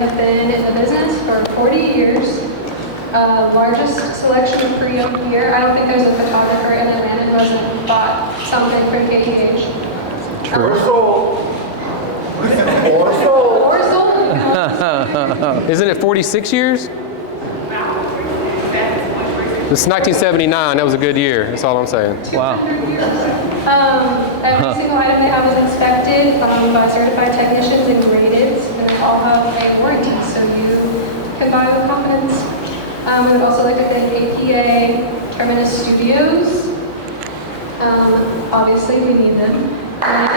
I've been in the business for 40 years. Largest selection of pre-owned gear. I don't think there's a photographer in Atlanta who hasn't bought something from KTH. Or sold. Or sold. Or sold. Isn't it 46 years? This is 1979. That was a good year. That's all I'm saying. Wow. Every single item they have is inspected by certified technicians and graded. They all have a warranty, so you can buy with confidence. We would also like to thank APA Terminus Studios. Obviously, we need them. And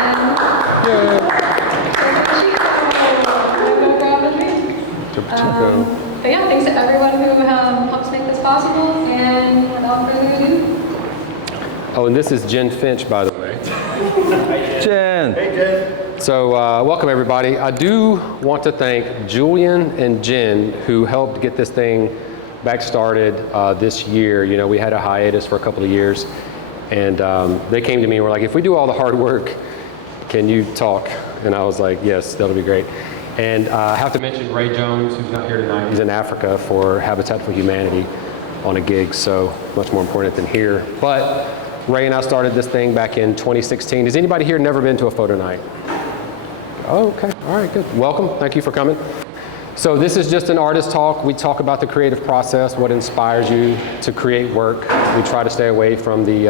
but yeah, thanks to everyone who helps make this possible. And without further ado. Oh, and this is Jen Finch, by the way. Jen. Hey, Jen. So welcome, everybody. I do want to thank Julian and Jen, who helped get this thing back started this year. You know, we had a hiatus for a couple of years, and they came to me and were like, if we do all the hard work, can you talk? And I was like, yes, that'll be great. And I have to mention Ray Jones, who's not here tonight. He's in Africa for Habitat for Humanity on a gig, so much more important than here. But Ray and I started this thing back in 2016. Has anybody here never been to a photo night? Oh, okay, all right, good. Welcome, thank you for coming. So this is just an artist talk. We talk about the creative process, what inspires you to create work. We try to stay away from the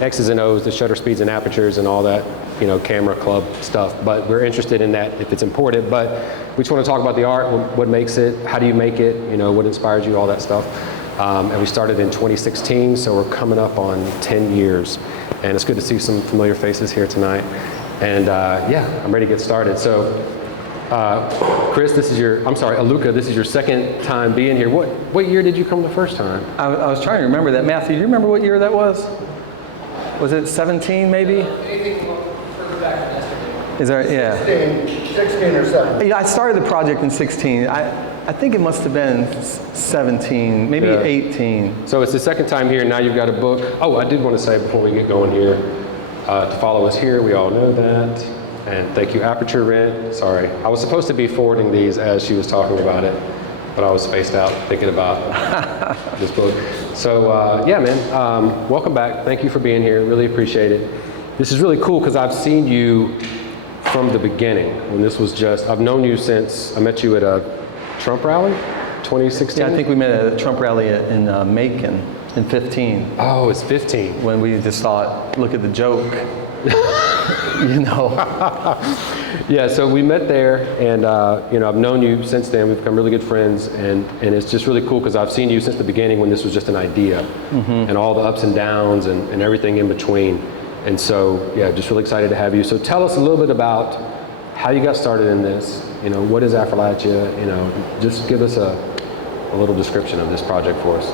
X's and O's, the shutter speeds and apertures and all that, you know, camera club stuff. But we're interested in that if it's important. But we just want to talk about the art, what makes it, how do you make it, you know, what inspires you, all that stuff. And we started in 2016, so we're coming up on 10 years. And it's good to see some familiar faces here tonight. And yeah, I'm ready to get started. So Chris, Aluka, this is your second time being here. What year did you come the first time? I was trying to remember that. Matthew, do you remember what year that was? Was it 17 maybe? Anything further back than yesterday. Is there, yeah. 16 or 17. Yeah, I started the project in 16. I think it must have been 17, maybe 18. So it's the second time here, and now you've got a book. Oh, I did want to say before we get going here, to follow us here, we all know that. And thank you, Aperture Rent. Sorry, I was supposed to be forwarding these as she was talking about it, but I was spaced out thinking about this book. So yeah, man, welcome back. Thank you for being here. Really appreciate it. This is really cool because I've seen you from the beginning when this was just, I've known you since I met you at a Trump rally, 2016? Yeah, I think we met at a Trump rally in Macon in 15. Oh, it's 15. When we just thought, look at the joke. You know. Yeah, so we met there, and you know, I've known you since then. We've become really good friends, and it's just really cool because I've seen you since the beginning when this was just an idea, and all the ups and downs and everything in between. And so, yeah, just really excited to have you. So tell us a little bit about how you got started in this. You know, what is Affrilachia? You know, just give us a little description of this project for us.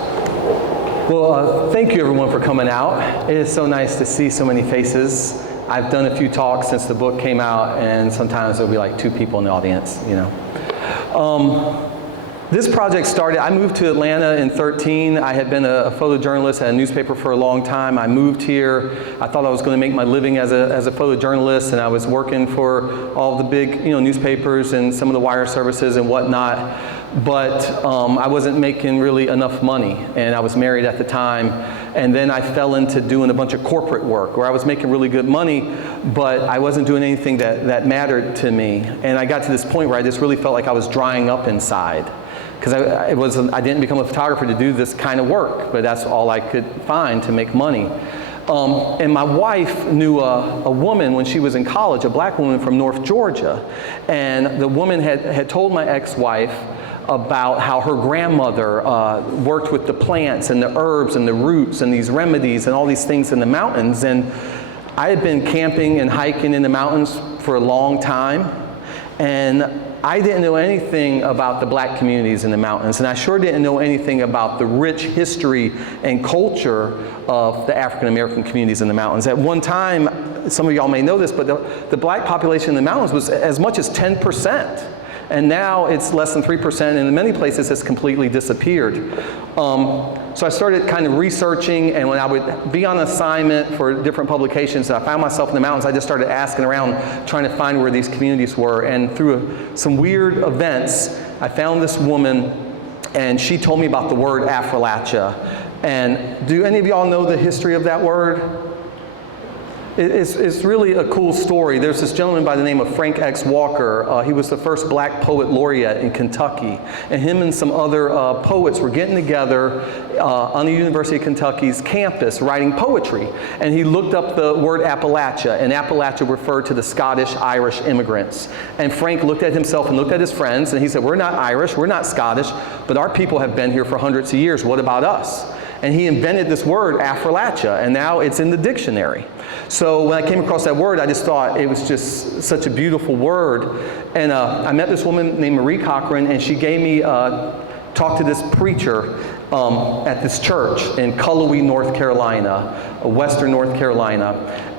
Well, thank you everyone for coming out. It is so nice to see so many faces. I've done a few talks since the book came out, and sometimes there'll be like 2 people in the audience, you know. This project started, I moved to Atlanta in 13. I had been a photojournalist at a newspaper for a long time. I moved here. I thought I was going to make my living as a photojournalist, and I was working for all the big, you know, newspapers and some of the wire services and whatnot. But I wasn't making really enough money, and I was married at the time. And then I fell into doing a bunch of corporate work where I was making really good money, but I wasn't doing anything that mattered to me. And I got to this point where I just really felt like I was drying up inside. Because I didn't become a photographer to do this kind of work, but that's all I could find to make money. And my wife knew a woman when she was in college, a black woman from North Georgia. And the woman had told my ex-wife about how her grandmother worked with the plants and the herbs and the roots and these remedies and all these things in the mountains. And I had been camping and hiking in the mountains for a long time, and I didn't know anything about the black communities in the mountains, and I sure didn't know anything about the rich history and culture of the African American communities in the mountains. At one time, some of y'all may know this, but the black population in the mountains was as much as 10%. And now it's less than 3%, and in many places it's completely disappeared. So I started kind of researching, and when I would be on assignment for different publications, I found myself in the mountains. I just started asking around, trying to find where these communities were. And through some weird events, I found this woman, and she told me about the word Affrilachia. And do any of y'all know the history of that word? It's really a cool story. There's this gentleman by the name of Frank X. Walker. He was the first black poet laureate in Kentucky. And him and some other poets were getting together on the University of Kentucky's campus writing poetry. And he looked up the word Appalachia, and Appalachia referred to the Scottish-Irish immigrants. And Frank looked at himself and looked at his friends, and he said, we're not Irish, we're not Scottish, but our people have been here for hundreds of years. What about us? And he invented this word, Affrilachia, and now it's in the dictionary. So when I came across that word, I just thought it was just such a beautiful word. And I met this woman named Marie Cochran, and she gave me talk to this preacher at this church in Cullowhee, North Carolina, Western North Carolina.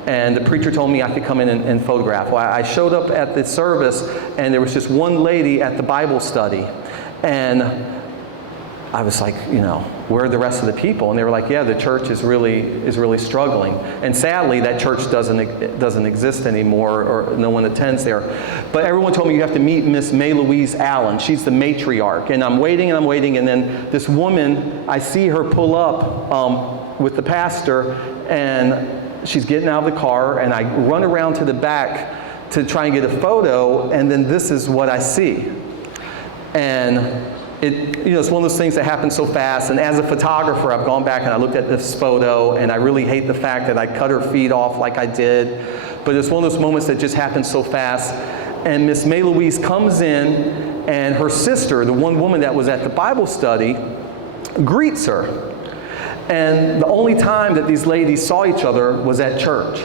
And the preacher told me I could come in and photograph. Well, I showed up at the service, and there was just one lady at the Bible study. And I was like, you know, where are the rest of the people? And they were like, yeah, the church is really struggling. And sadly, that church doesn't exist anymore, or no one attends there. But everyone told me you have to meet Miss May Louise Allen. She's the matriarch. And I'm waiting, and then this woman, I see her pull up with the pastor, and she's getting out of the car, and I run around to the back to try and get a photo, and then this is what I see. And it's one of those things that happen so fast. And as a photographer, I've gone back and I looked at this photo, and I really hate the fact that I cut her feet off like I did. But it's one of those moments that just happen so fast. And Miss May Louise comes in, and her sister, the one woman that was at the Bible study, greets her. And the only time that these ladies saw each other was at church.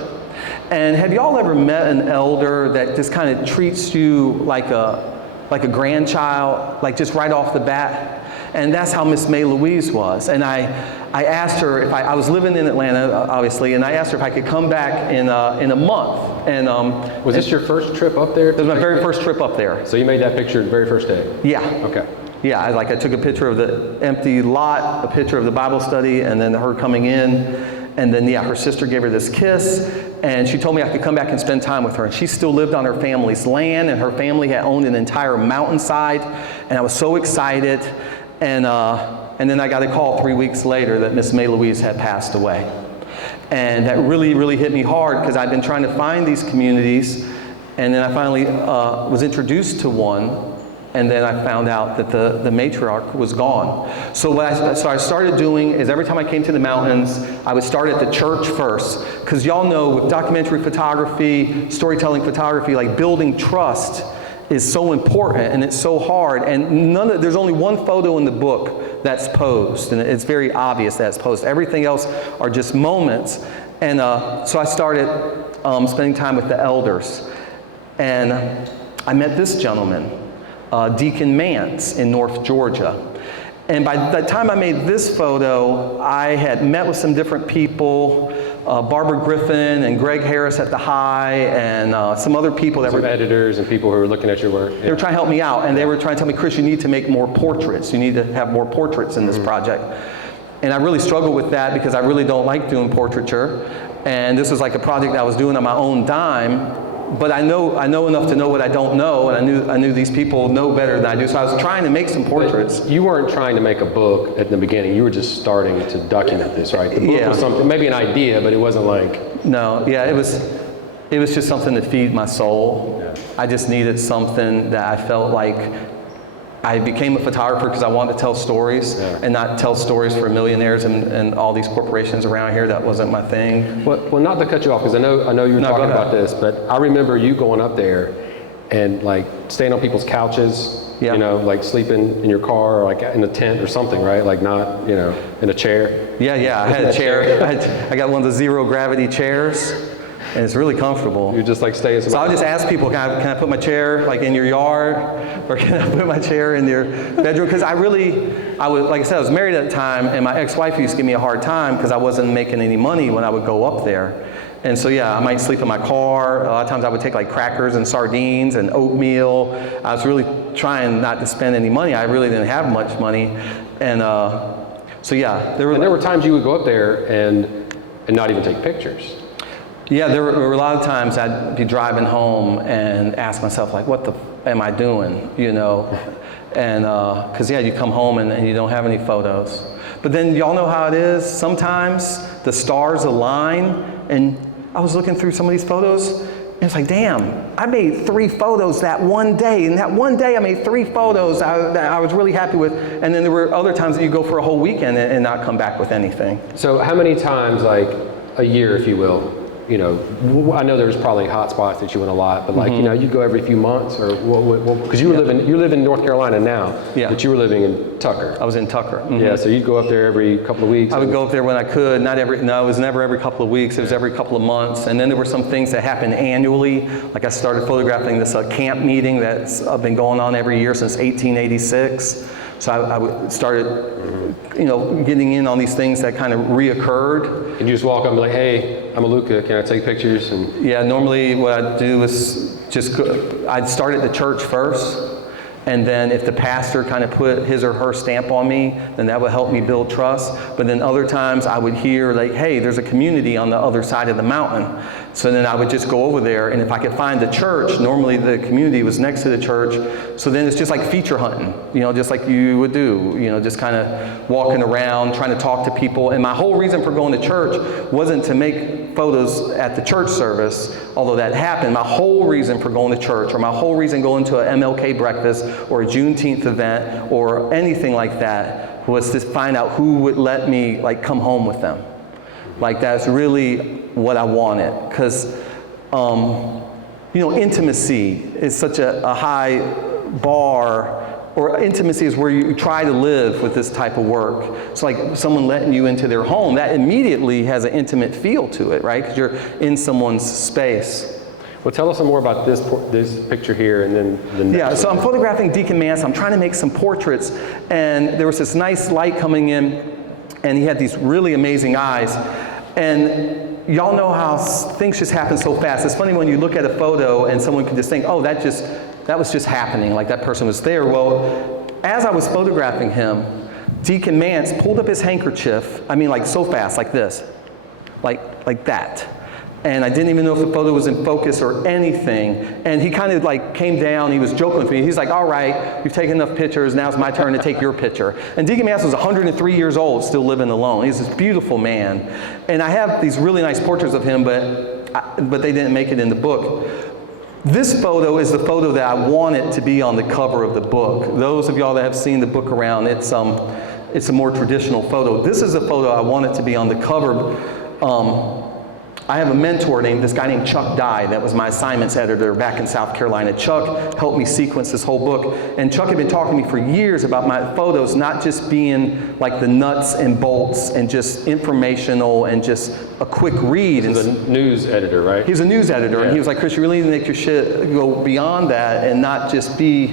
And have y'all ever met an elder that just kind of treats you like a grandchild, like just right off the bat? And that's how Miss May Louise was. And I asked her if I was living in Atlanta, obviously, and I asked her if I could come back in a month. And was this your first trip up there? It was my very first trip up there. So you made that picture the very first day? Yeah. Okay. Yeah, I took a picture of the empty lot, a picture of the Bible study, and then her coming in. And then, her sister gave her this kiss, and she told me I could come back and spend time with her. And she still lived on her family's land, and her family had owned an entire mountainside, and I was so excited. And then I got a call 3 weeks later that Miss May Louise had passed away. And that really, really hit me hard, because I'd been trying to find these communities, and then I finally was introduced to one. And then I found out that the matriarch was gone. So what I started doing is every time I came to the mountains, I would start at the church first. Because y'all know with documentary photography, storytelling photography, like building trust is so important and it's so hard. And there's only one photo in the book that's posed. And it's very obvious that's posed. Everything else are just moments. And so I started spending time with the elders. And I met this gentleman, Deacon Mance in North Georgia. And by the time I made this photo, I had met with some different people, Barbara Griffin and Greg Harris at the High, and some other people that were editors and people who were looking at your work. They were trying to help me out, and they were trying to tell me, Chris, you need to make more portraits. You need to have more portraits in this project. And I really struggled with that because I really don't like doing portraiture. And this was like a project I was doing on my own dime. But I know enough to know what I don't know, and I knew these people know better than I do. So I was trying to make some portraits. But you weren't trying to make a book at the beginning. You were just starting to document this, right? The book was something, maybe an idea, but it wasn't like. No, yeah, it was just something to feed my soul. Yeah. I just needed something that I felt like. I became a photographer because I wanted to tell stories and not tell stories for millionaires and all these corporations around here. That wasn't my thing. Well, not to cut you off, because I know you were talking about this, but I remember you going up there and like staying on people's couches, like sleeping in your car or like in a tent or something, right? Like not, in a chair. Yeah, I had a chair. I got one of the zero gravity chairs. And it's really comfortable. You just like stay as So I'll just ask people, can I put my chair like in your yard? Or can I put my chair in your bedroom? Because I was, like I said, I was married at the time, and my ex-wife used to give me a hard time because I wasn't making any money when I would go up there. And so I might sleep in my car. A lot of times I would take like crackers and sardines and oatmeal. I was really trying not to spend any money. I really didn't have much money. And so yeah, And there were times you would go up there and not even take pictures. Yeah, there were a lot of times I'd be driving home and ask myself, like, what the am I doing, you know? And, because, yeah, you come home and you don't have any photos. But then y'all know how it is. Sometimes the stars align, and I was looking through some of these photos, and it's like, damn, I made 3 photos that one day. And that one day I made 3 photos that I was really happy with. And then there were other times that you go for a whole weekend and not come back with anything. So how many times, like a year, if you will, you know, I know there's probably hot spots that you went a lot, but like, you know, you go every few months or what, because you live in North Carolina now, but you were living in Tucker. I was in Tucker. Yeah, so you'd go up there every couple of weeks. I would go up there when I could. No, it was never every couple of weeks. It was every couple of months. And then there were some things that happened annually. Like I started photographing this camp meeting that's been going on every year since 1886. So I started, you know, getting in on these things that kind of reoccurred. And you just walk up and be like, hey, I'm Aluka, can I take pictures? And yeah, normally what I'd do is I'd start at the church first. And then if the pastor kind of put his or her stamp on me, then that would help me build trust. But then other times I would hear like, hey, there's a community on the other side of the mountain. So then I would just go over there, and if I could find the church, normally the community was next to the church. So then it's just like feature hunting, you know, just like you would do, you know, just kind of walking around, trying to talk to people. And my whole reason for going to church wasn't to make photos at the church service, although that happened. My whole reason for going to church, or my whole reason going to an MLK breakfast or a Juneteenth event or anything like that, was to find out who would let me like come home with them. Like that's really what I wanted, because you know, intimacy is such a high bar, or intimacy is where you try to live with this type of work. It's like someone letting you into their home. That immediately has an intimate feel to it, right? Because you're in someone's space. well, tell us some more about this picture here, and then the next Yeah, so one. I'm photographing Deacon Mance. I'm trying to make some portraits, and there was this nice light coming in, and he had these really amazing eyes. And y'all know how things just happen so fast. It's funny when you look at a photo and someone can just think, oh, that was just happening, like that person was there. Well, as I was photographing him, Deacon Mance pulled up his handkerchief, I mean like so fast, like this, like that. And I didn't even know if the photo was in focus or anything. And he kind of like came down, he was joking with me. He's like, all right, you've taken enough pictures, now it's my turn to take your picture. And Deacon Mance was 103 years old, still living alone. He's this beautiful man. And I have these really nice portraits of him, but they didn't make it in the book. This photo is the photo that I wanted to be on the cover of the book. Those of y'all that have seen the book around, it's a more traditional photo. This is a photo I wanted to be on the cover. I have a mentor this guy named Chuck Dye, that was my assignments editor back in South Carolina. Chuck helped me sequence this whole book. And Chuck had been talking to me for years about my photos not just being like the nuts and bolts and just informational and just a quick read. He's a news editor, right? He's a news editor, Yeah. and he was like, Chris, you really need to make your shit go beyond that and not just be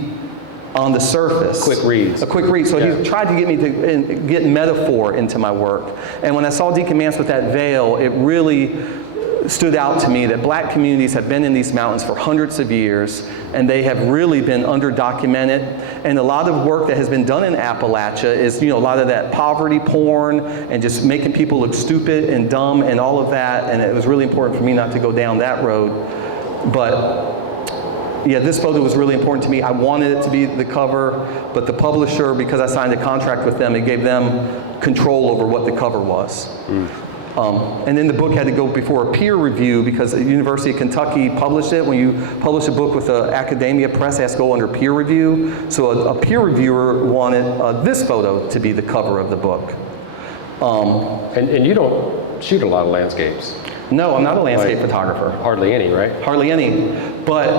on the surface. Quick reads. A quick read. So he tried to get me to get metaphor into my work. And when I saw Deacon Mance with that veil, it really stood out to me that black communities have been in these mountains for hundreds of years, and they have really been underdocumented. And a lot of work that has been done in Appalachia is, you know, a lot of that poverty porn and just making people look stupid and dumb and all of that. And it was really important for me not to go down that road. But yeah, this photo was really important to me. I wanted it to be the cover, but the publisher, because I signed a contract with them, it gave them control over what the cover was. And then the book had to go before a peer review because the University of Kentucky published it. When you publish a book with an academia press, it has to go under peer review. So a peer reviewer wanted this photo to be the cover of the book. And you don't shoot a lot of landscapes. No, I'm not a landscape photographer. Hardly any, right? Hardly any. But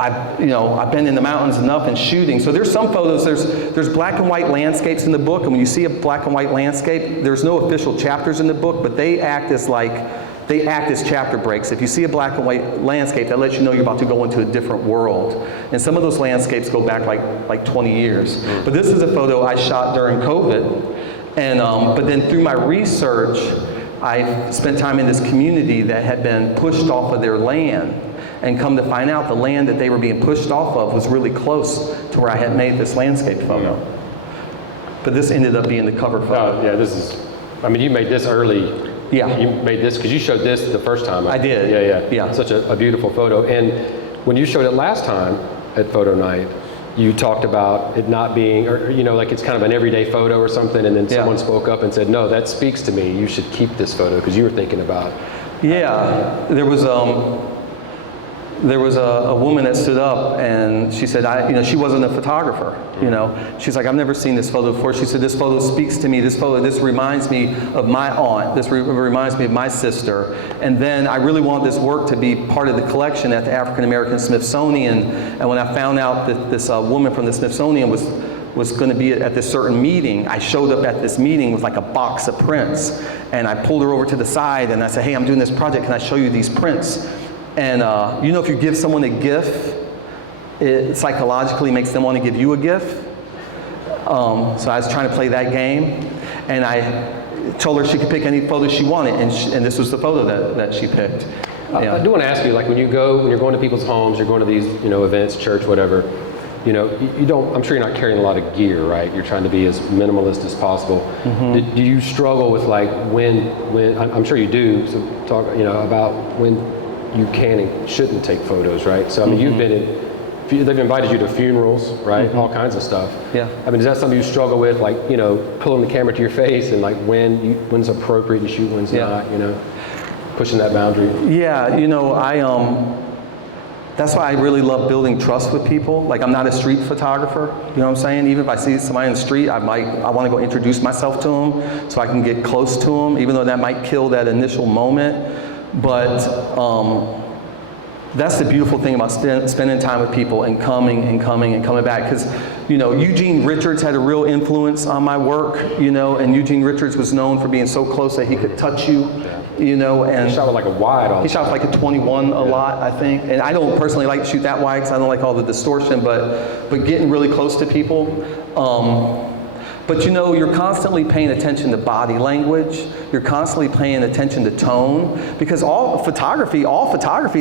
I've been in the mountains enough and shooting. So there's some photos, there's black and white landscapes in the book, and when you see a black and white landscape, there's no official chapters in the book, but they act as chapter breaks. If you see a black and white landscape, that lets you know you're about to go into a different world. And some of those landscapes go back like 20 years. But this is a photo I shot during COVID. And but then through my research, I spent time in this community that had been pushed off of their land. And come to find out, the land that they were being pushed off of was really close to where I had made this landscape photo. But this ended up being the cover photo. Yeah, this is, I mean, you made this early. Yeah. You made this, because you showed this the first time. I did. Yeah. Such a beautiful photo. And when you showed it last time at photo night, you talked about it not being, or like it's kind of an everyday photo or something, and then someone spoke up and said, no, that speaks to me. You should keep this photo, because you were thinking about. Yeah, there was a woman that stood up and she said, she wasn't a photographer, She's like, I've never seen this photo before. She said, this photo speaks to me. This reminds me of my aunt. This reminds me of my sister. And then I really want this work to be part of the collection at the African American Smithsonian. And when I found out that this woman from the Smithsonian was going to be at this certain meeting, I showed up at this meeting with like a box of prints. And I pulled her over to the side and I said, hey, I'm doing this project. Can I show you these prints? And if you give someone a gift, it psychologically makes them want to give you a gift. So I was trying to play that game, and I told her she could pick any photo she wanted, and this was the photo that she picked. Yeah. I do want to ask you, like when you're going to people's homes, you're going to these events, church, whatever. You don't. I'm sure you're not carrying a lot of gear, right? You're trying to be as minimalist as possible. Mm-hmm. Do you struggle with like when? I'm sure you do. So talk, about when you can and shouldn't take photos, right? So I mean, you've been they've invited you to funerals, right? All kinds of stuff. Yeah. I mean, is that something you struggle with, like pulling the camera to your face and like when's appropriate to shoot, when's not, pushing that boundary? Yeah, that's why I really love building trust with people. Like, I'm not a street photographer, you know what I'm saying? Even if I see somebody in the street, I want to go introduce myself to them so I can get close to them, even though that might kill that initial moment. But that's the beautiful thing about spending time with people and coming back. Because, Eugene Richards had a real influence on my work, and Eugene Richards was known for being so close that he could touch you, and he shot with like a wide. He shot with like a 21 a lot, I think. And I don't personally like to shoot that wide because I don't like all the distortion, but getting really close to people. But you're constantly paying attention to body language. You're constantly paying attention to tone, because all photography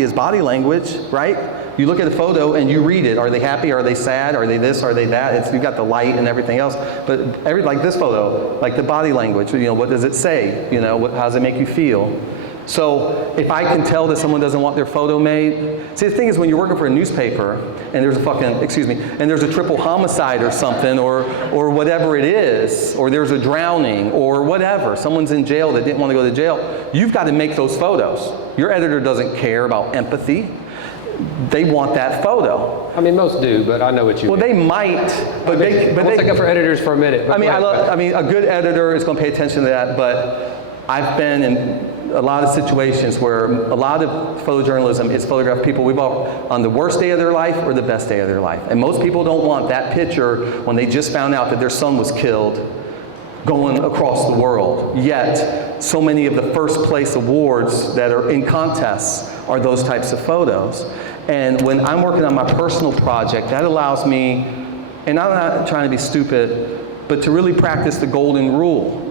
is body language, right? You look at a photo and you read it. Are they happy? Are they sad? Are they this? Are they that? You've got the light and everything else. But like this photo, like the body language, what does it say? How does it make you feel? So if I can tell that someone doesn't want their photo made, see, the thing is, when you're working for a newspaper and there's there's a triple homicide or something, or whatever it is, or there's a drowning or whatever, someone's in jail that didn't want to go to jail, you've got to make those photos. Your editor doesn't care about empathy. They want that photo. I mean, most do, but I know what you mean. Well, they might, but we'll take up for editors for a minute. I mean, a good editor is going to pay attention to that, but I've been in a lot of situations where a lot of photojournalism is photograph people we've all on the worst day of their life or the best day of their life. And most people don't want that picture when they just found out that their son was killed going across the world. Yet, so many of the first place awards that are in contests are those types of photos. And when I'm working on my personal project, that allows me, and I'm not trying to be stupid, but to really practice the golden rule.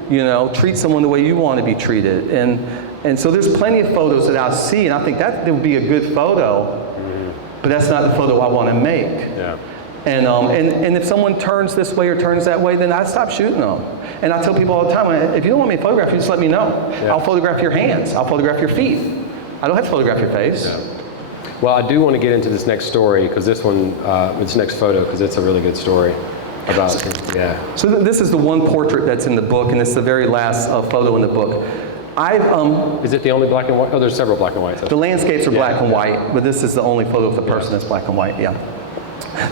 Treat someone the way you want to be treated. And so there's plenty of photos that I'll see, and I think that would be a good photo, but that's not the photo I want to make. Yeah. And if someone turns this way or turns that way, then I stop shooting them. And I tell people all the time, if you don't want me to photograph you, just let me know. Yeah. I'll photograph your hands. I'll photograph your feet. I don't have to photograph your face. Yeah. Well, I do want to get into this next story, because this next photo, because it's a really good story. So this is the one portrait that's in the book, and it's the very last photo in the book. Is it the only black and white? Oh, there's several black and whites. The landscapes are black and white, but this is the only photo of the person that's black and white, yeah.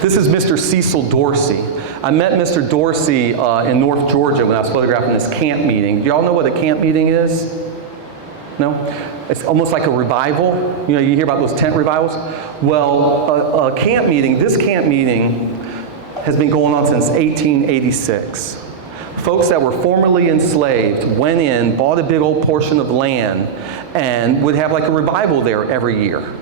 This is Mr. Cecil Dorsey. I met Mr. Dorsey in North Georgia when I was photographing this camp meeting. Do y'all know what a camp meeting is? No? It's almost like a revival. You hear about those tent revivals? Well, this camp meeting has been going on since 1886. Folks that were formerly enslaved went in, bought a big old portion of land, and would have like a revival there every year.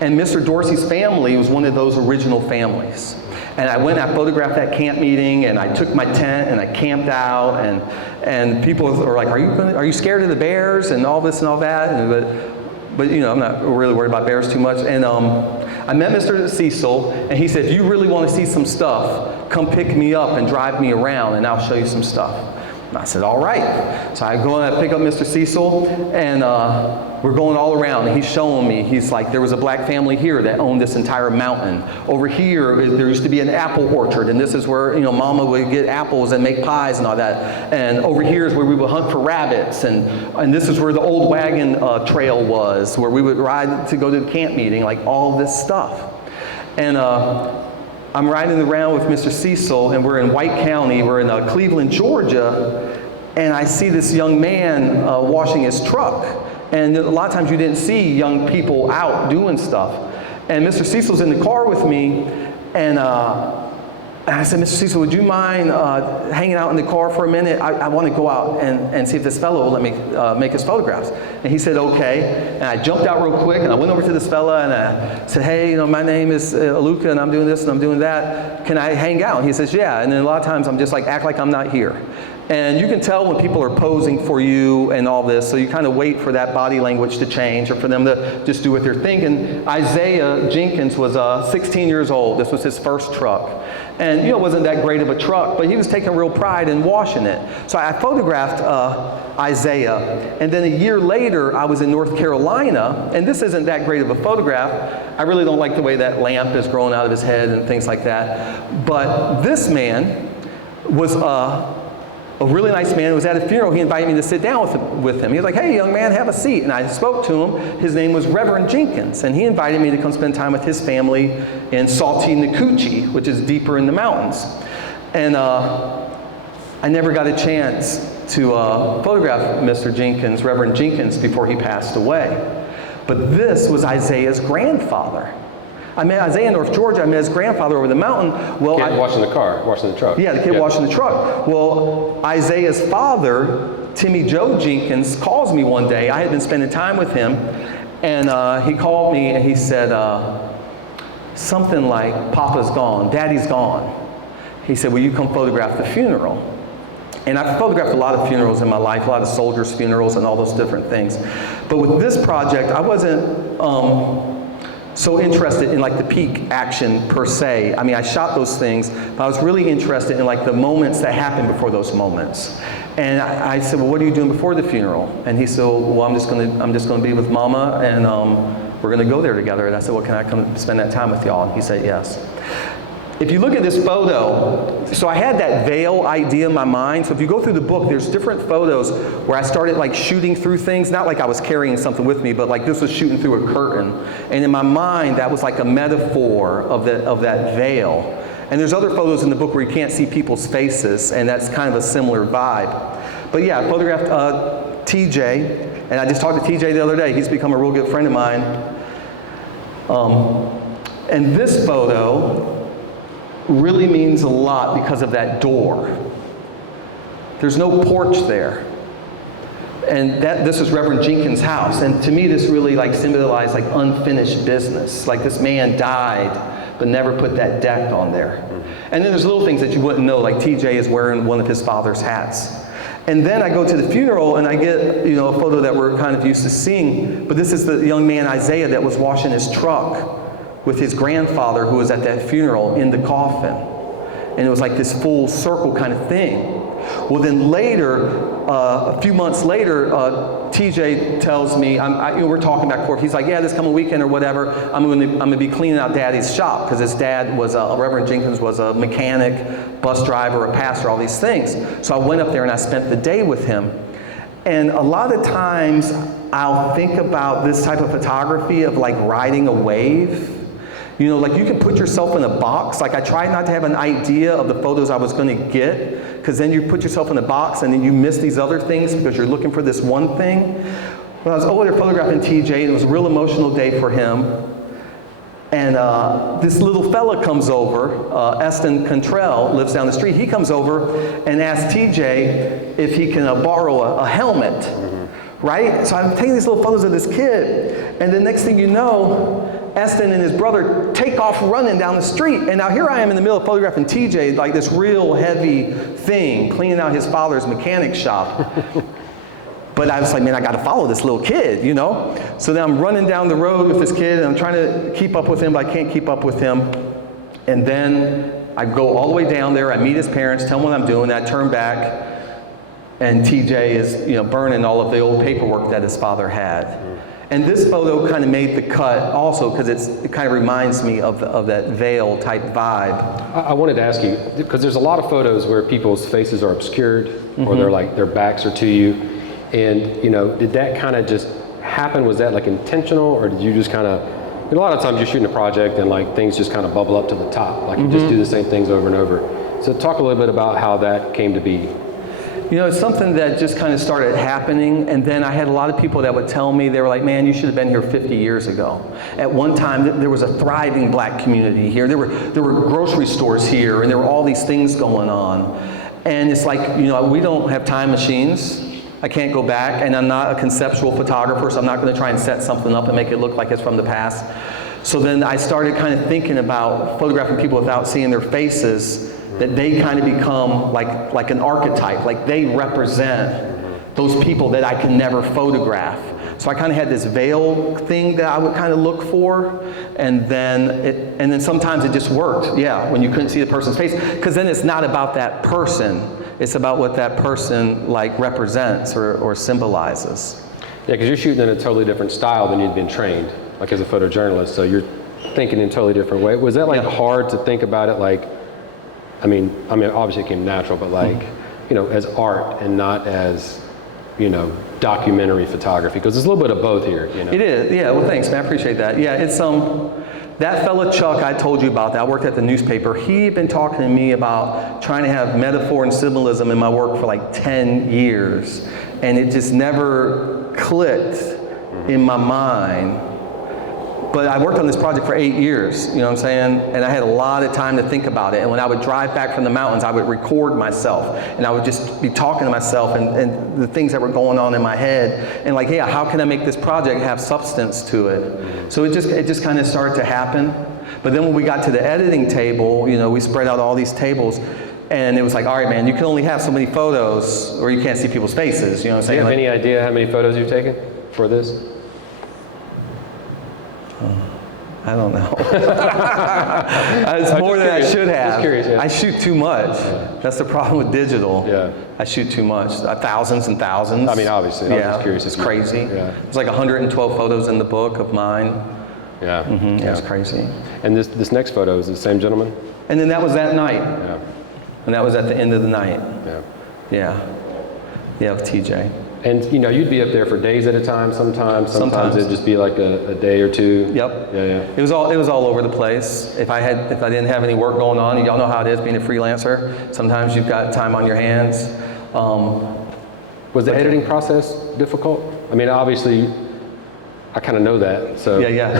And Mr. Dorsey's family was one of those original families. And I went and I photographed that camp meeting, and I took my tent and I camped out, and people were like, are you scared of the bears and all this and all that? but I'm not really worried about bears too much. And I met Mr. Cecil, and he said, if you really want to see some stuff, come pick me up and drive me around, and I'll show you some stuff. And I said, all right. So I go and I pick up Mr. Cecil, and we're going all around. And he's showing me, he's like, there was a black family here that owned this entire mountain. Over here, there used to be an apple orchard, and this is where, Mama would get apples and make pies and all that. And over here is where we would hunt for rabbits, and this is where the old wagon trail was, where we would ride to go to the camp meeting, like all this stuff. And I'm riding around with Mr. Cecil, and we're in White County, we're in Cleveland, Georgia, and I see this young man washing his truck. And a lot of times you didn't see young people out doing stuff. And Mr. Cecil's in the car with me, and I said, Mr. Cecil, would you mind hanging out in the car for a minute? I want to go out and see if this fellow will let me make his photographs. And he said, okay. And I jumped out real quick, and I went over to this fella, and I said, hey, my name is Aluka, and I'm doing this, and I'm doing that. Can I hang out? And he says, yeah. And then a lot of times I'm just like, act like I'm not here. And you can tell when people are posing for you and all this, so you kind of wait for that body language to change or for them to just do what they're thinking. Isaiah Jenkins was 16 years old. This was his first truck. And it wasn't that great of a truck, but he was taking real pride in washing it. So I photographed Isaiah. And then a year later, I was in North Carolina, and this isn't that great of a photograph. I really don't like the way that lamp is growing out of his head and things like that. But this man was a really nice man who was at a funeral. He invited me to sit down with him. He was like, hey, young man, have a seat. And I spoke to him. His name was Reverend Jenkins. And he invited me to come spend time with his family in Salty Nakuchi, which is deeper in the mountains. And I never got a chance to photograph Mr. Jenkins, Reverend Jenkins, before he passed away. But this was Isaiah's grandfather. I met Isaiah in North Georgia. I met his grandfather over the mountain. Well, Kid washing the truck. Yeah, the kid washing the truck. Well, Isaiah's father, Timmy Joe Jenkins, calls me one day. I had been spending time with him, and he called me and he said something like, Papa's gone, Daddy's gone. He said, will you come photograph the funeral? And I've photographed a lot of funerals in my life, a lot of soldiers' funerals and all those different things. But with this project, I wasn't so interested in like the peak action per se. I mean, I shot those things, but I was really interested in like the moments that happened before those moments. And I said, well, what are you doing before the funeral? And he said, well, I'm just gonna be with Mama, and we're gonna go there together. And I said, well, can I come spend that time with y'all? And he said, yes. If you look at this photo, so I had that veil idea in my mind. So if you go through the book, there's different photos where I started like shooting through things, not like I was carrying something with me, but like this was shooting through a curtain. And in my mind, that was like a metaphor of that veil. And there's other photos in the book where you can't see people's faces, and that's kind of a similar vibe. But yeah, I photographed TJ, and I just talked to TJ the other day. He's become a real good friend of mine. And this photo really means a lot because of that door. There's no porch there. And this is Reverend Jenkins' house. And to me, this really like symbolized like unfinished business. Like this man died, but never put that deck on there. And then there's little things that you wouldn't know, like TJ is wearing one of his father's hats. And then I go to the funeral and I get, a photo that we're kind of used to seeing. But this is the young man Isaiah that was washing his truck with his grandfather who was at that funeral in the coffin. And it was like this full circle kind of thing. Well, then later, a few months later, TJ tells me, we're talking back and forth. He's like, yeah, this coming weekend or whatever, I'm going to be cleaning out Daddy's shop, because his dad was, Reverend Jenkins was a mechanic, bus driver, a pastor, all these things. So I went up there and I spent the day with him. And a lot of times I'll think about this type of photography of like riding a wave. Like you can put yourself in a box. Like I tried not to have an idea of the photos I was going to get, because then you put yourself in a box and then you miss these other things because you're looking for this one thing. When I was over there photographing TJ, it was a real emotional day for him. And this little fella comes over, Eston Contrell, lives down the street. He comes over and asks TJ if he can borrow a helmet, right? So I'm taking these little photos of this kid, and the next thing you know, Eston and his brother take off running down the street. And now here I am in the middle of photographing TJ, like this real heavy thing, cleaning out his father's mechanic shop. But I was like, man, I got to follow this little kid, you know? So then I'm running down the road with this kid, and I'm trying to keep up with him, but I can't keep up with him. And then I go all the way down there, I meet his parents, tell them what I'm doing, I turn back, and TJ is, you know, burning all of the old paperwork that his father had. And this photo kind of made the cut also because it kind of reminds me of that veil type vibe. I wanted to ask you, because there's a lot of photos where people's faces are obscured, or they're like, their backs are to you. And, you know, did that kind of just happen? Was that like intentional, or did you just kind of, a lot of times you're shooting a project and like things just kind of bubble up to the top, like you just do the same things over and over. So talk a little bit about how that came to be. You know, it's something that just kind of started happening, and then I had a lot of people that would tell me, they were like, man, you should have been here 50 years ago. At one time, there was a thriving black community here. There were grocery stores here, and there were all these things going on. And it's like, you know, we don't have time machines. I can't go back, and I'm not a conceptual photographer, so I'm not going to try and set something up and make it look like it's from the past. So then I started kind of thinking about photographing people without seeing their faces, that they kind of become like an archetype, like they represent those people that I can never photograph. So I kind of had this veil thing that I would kind of look for, and then sometimes it just worked, yeah, when you couldn't see the person's face, because then it's not about that person, it's about what that person like represents or symbolizes. Yeah, because you're shooting in a totally different style than you'd been trained, like as a photojournalist, so you're thinking in a totally different way. Was that like hard to think about it, like, I mean, obviously it came natural, but like, you know, as art and not as, you know, documentary photography, because there's a little bit of both here, you know. It is, yeah, well thanks, man, I appreciate that. Yeah, it's, that fella Chuck I told you about, that I worked at the newspaper, he'd been talking to me about trying to have metaphor and symbolism in my work for like 10 years, and it just never clicked in my mind. But I worked on this project for 8 years, you know what I'm saying? And I had a lot of time to think about it. And when I would drive back from the mountains, I would record myself. And I would just be talking to myself and the things that were going on in my head. And like, yeah, how can I make this project have substance to it? So it just kind of started to happen. But then when we got to the editing table, you know, we spread out all these tables. And it was like, all right, man, you can only have so many photos or you can't see people's faces, you know what I'm saying? Do you have any idea how many photos you've taken for this? I don't know. It's more than I should have. Just curious, yeah. I shoot too much. Yeah. That's the problem with digital. Yeah. I shoot too much. Thousands and thousands. I mean, obviously. I was Yeah, just curious. it's crazy. Yeah. There's like 112 photos in the book of mine. Yeah. Yeah, it's crazy. And this next photo is the same gentleman? And then that was that night. Yeah. And that was at the end of the night. Yeah. Yeah. Yeah, with TJ. And you know, you'd be up there for days at a time sometimes it'd just be like a day or two. Yep. Yeah, yeah. It was all over the place. If I didn't have any work going on, y'all know how it is being a freelancer. Sometimes you've got time on your hands. Was the editing process difficult? I mean, obviously, I kind of know that, so. Yeah.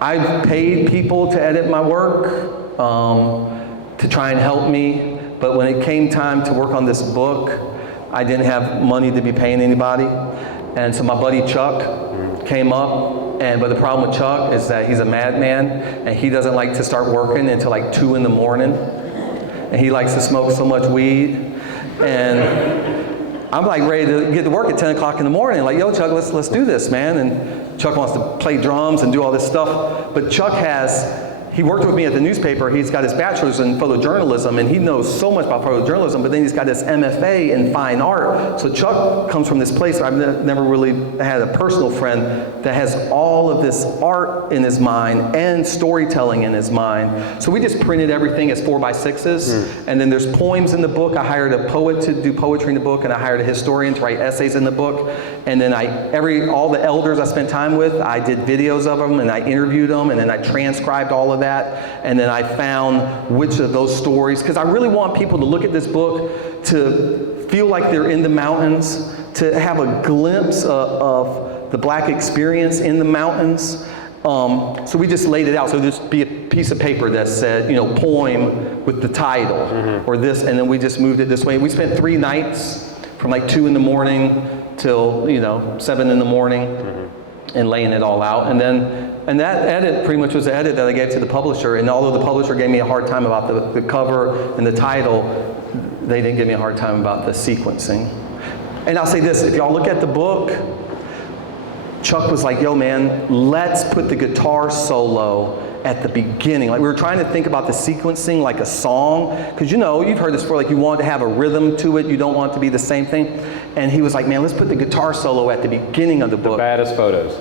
I've paid people to edit my work, to try and help me, but when it came time to work on this book, I didn't have money to be paying anybody. And so my buddy Chuck came up, but the problem with Chuck is that he's a madman, and he doesn't like to start working until like 2 in the morning. And he likes to smoke so much weed. And I'm like ready to get to work at 10 o'clock in the morning, like, yo, Chuck, let's do this, man. And Chuck wants to play drums and do all this stuff. But Chuck he worked with me at the newspaper. He's got his bachelor's in photojournalism, and he knows so much about photojournalism, but then he's got his MFA in fine art. So Chuck comes from this place where I've never really had a personal friend that has all of this art in his mind and storytelling in his mind. So we just printed everything as 4x6s, and then there's poems in the book. I hired a poet to do poetry in the book, and I hired a historian to write essays in the book. And then all the elders I spent time with, I did videos of them, and I interviewed them, and then I transcribed all of that. And then I found which of those stories, because I really want people to look at this book to feel like they're in the mountains, to have a glimpse of the black experience in the mountains. So we just laid it out. So there's be a piece of paper that said, you know, poem with the title or this, and then we just moved it this way. We spent 3 nights from like 2 in the morning till, 7 in the morning and laying it all out. And that edit pretty much was the edit that I gave to the publisher. And although the publisher gave me a hard time about the cover and the title, they didn't give me a hard time about the sequencing. And I'll say this, if y'all look at the book, Chuck was like, yo man, let's put the guitar solo at the beginning. Like we were trying to think about the sequencing like a song, because you know, you've heard this before, like you want to have a rhythm to it, you don't want it to be the same thing. And he was like, man, let's put the guitar solo at the beginning of the book. The baddest photos.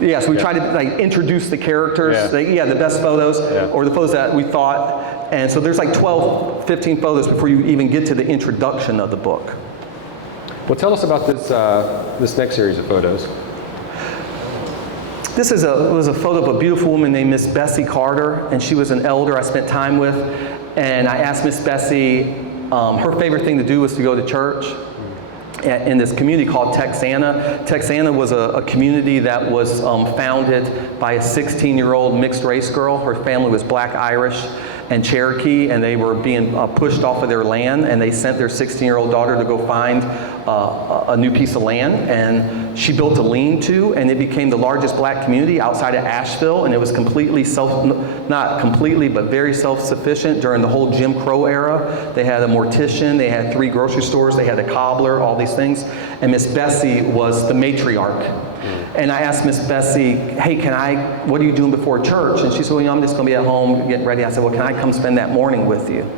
Yeah, so we tried to like introduce the characters, the best photos, or the photos that we thought. And so there's like 12, 15 photos before you even get to the introduction of the book. Well, tell us about this next series of photos. This was a photo of a beautiful woman named Miss Bessie Carter, and she was an elder I spent time with. And I asked Miss Bessie, her favorite thing to do was to go to church in this community called Texana. Texana was a community that was founded by a 16-year-old mixed race girl. Her family was Black, Irish, and Cherokee, and they were being pushed off of their land, and they sent their 16-year-old daughter to go find a new piece of land, and she built a lean-to, and it became the largest black community outside of Asheville, and it was completely not completely, but very self-sufficient during the whole Jim Crow era. They had a mortician, they had 3 grocery stores, they had a cobbler, all these things, and Miss Bessie was the matriarch. And I asked Miss Bessie, hey, what are you doing before church? And she said, well, I'm just going to be at home getting ready. I said, well, can I come spend that morning with you?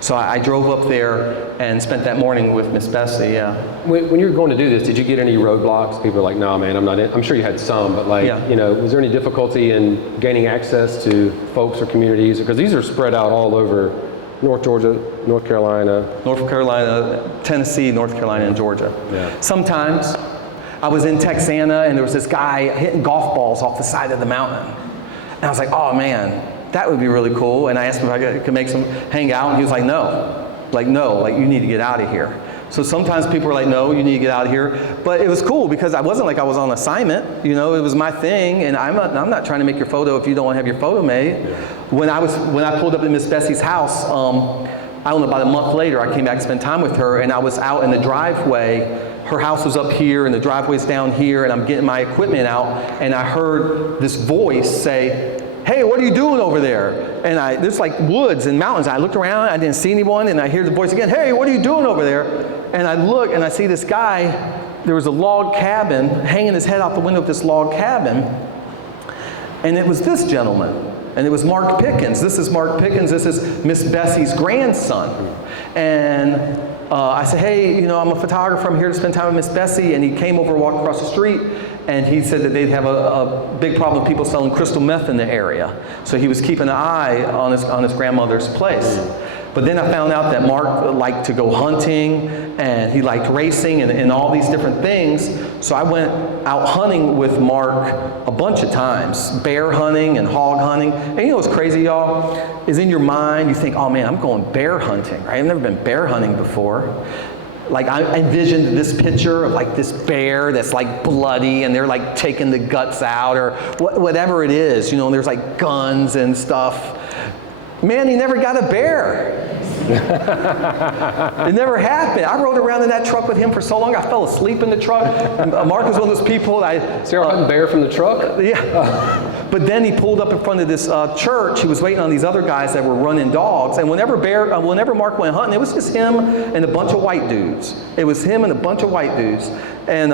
So I drove up there and spent that morning with Miss Bessie, yeah. When you were going to do this, did you get any roadblocks? People were like, no, man, I'm not in. I'm sure you had some, but like, you know, was there any difficulty in gaining access to folks or communities? Because these are spread out all over North Georgia, North Carolina, Tennessee, North Carolina, and Georgia. Yeah. Sometimes I was in Texana and there was this guy hitting golf balls off the side of the mountain. And I was like, oh man, that would be really cool. And I asked him if I could make some hang out, and he was like, no, you need to get out of here. So sometimes people were like, no, you need to get out of here. But it was cool because I wasn't like I was on assignment. You know, it was my thing, and I'm not trying to make your photo if you don't want to have your photo made. When I pulled up at Miss Bessie's house, I don't know, about a month later, I came back to spend time with her, and I was out in the driveway. Her house was up here, and the driveway's down here, and I'm getting my equipment out, and I heard this voice say, hey, what are you doing over there? And there's like woods and mountains. I looked around, I didn't see anyone, and I hear the voice again, hey, what are you doing over there? And I look, and I see this guy. There was a log cabin, hanging his head out the window of this log cabin, and it was this gentleman, and it was Mark Pickens. This is Mark Pickens. This is Miss Bessie's grandson. And I said, hey, you know, I'm a photographer. I'm here to spend time with Miss Bessie. And he came over, walked across the street, and he said that they'd have a big problem with people selling crystal meth in the area. So he was keeping an eye on his grandmother's place. But then I found out that Mark liked to go hunting, and he liked racing and all these different things. So I went out hunting with Mark a bunch of times, bear hunting and hog hunting. And you know what's crazy, y'all? Is in your mind, you think, oh man, I'm going bear hunting, right? I've never been bear hunting before. Like I envisioned this picture of like this bear that's like bloody, and they're like taking the guts out, or whatever it is, you know, and there's like guns and stuff. Man, he never got a bear. It never happened. I rode around in that truck with him for so long, I fell asleep in the truck. Mark was one of those people that So you're hunting bear from the truck? Yeah. But then he pulled up in front of this church. He was waiting on these other guys that were running dogs. And whenever Mark went hunting, it was just him and a bunch of white dudes. It was him and a bunch of white dudes. And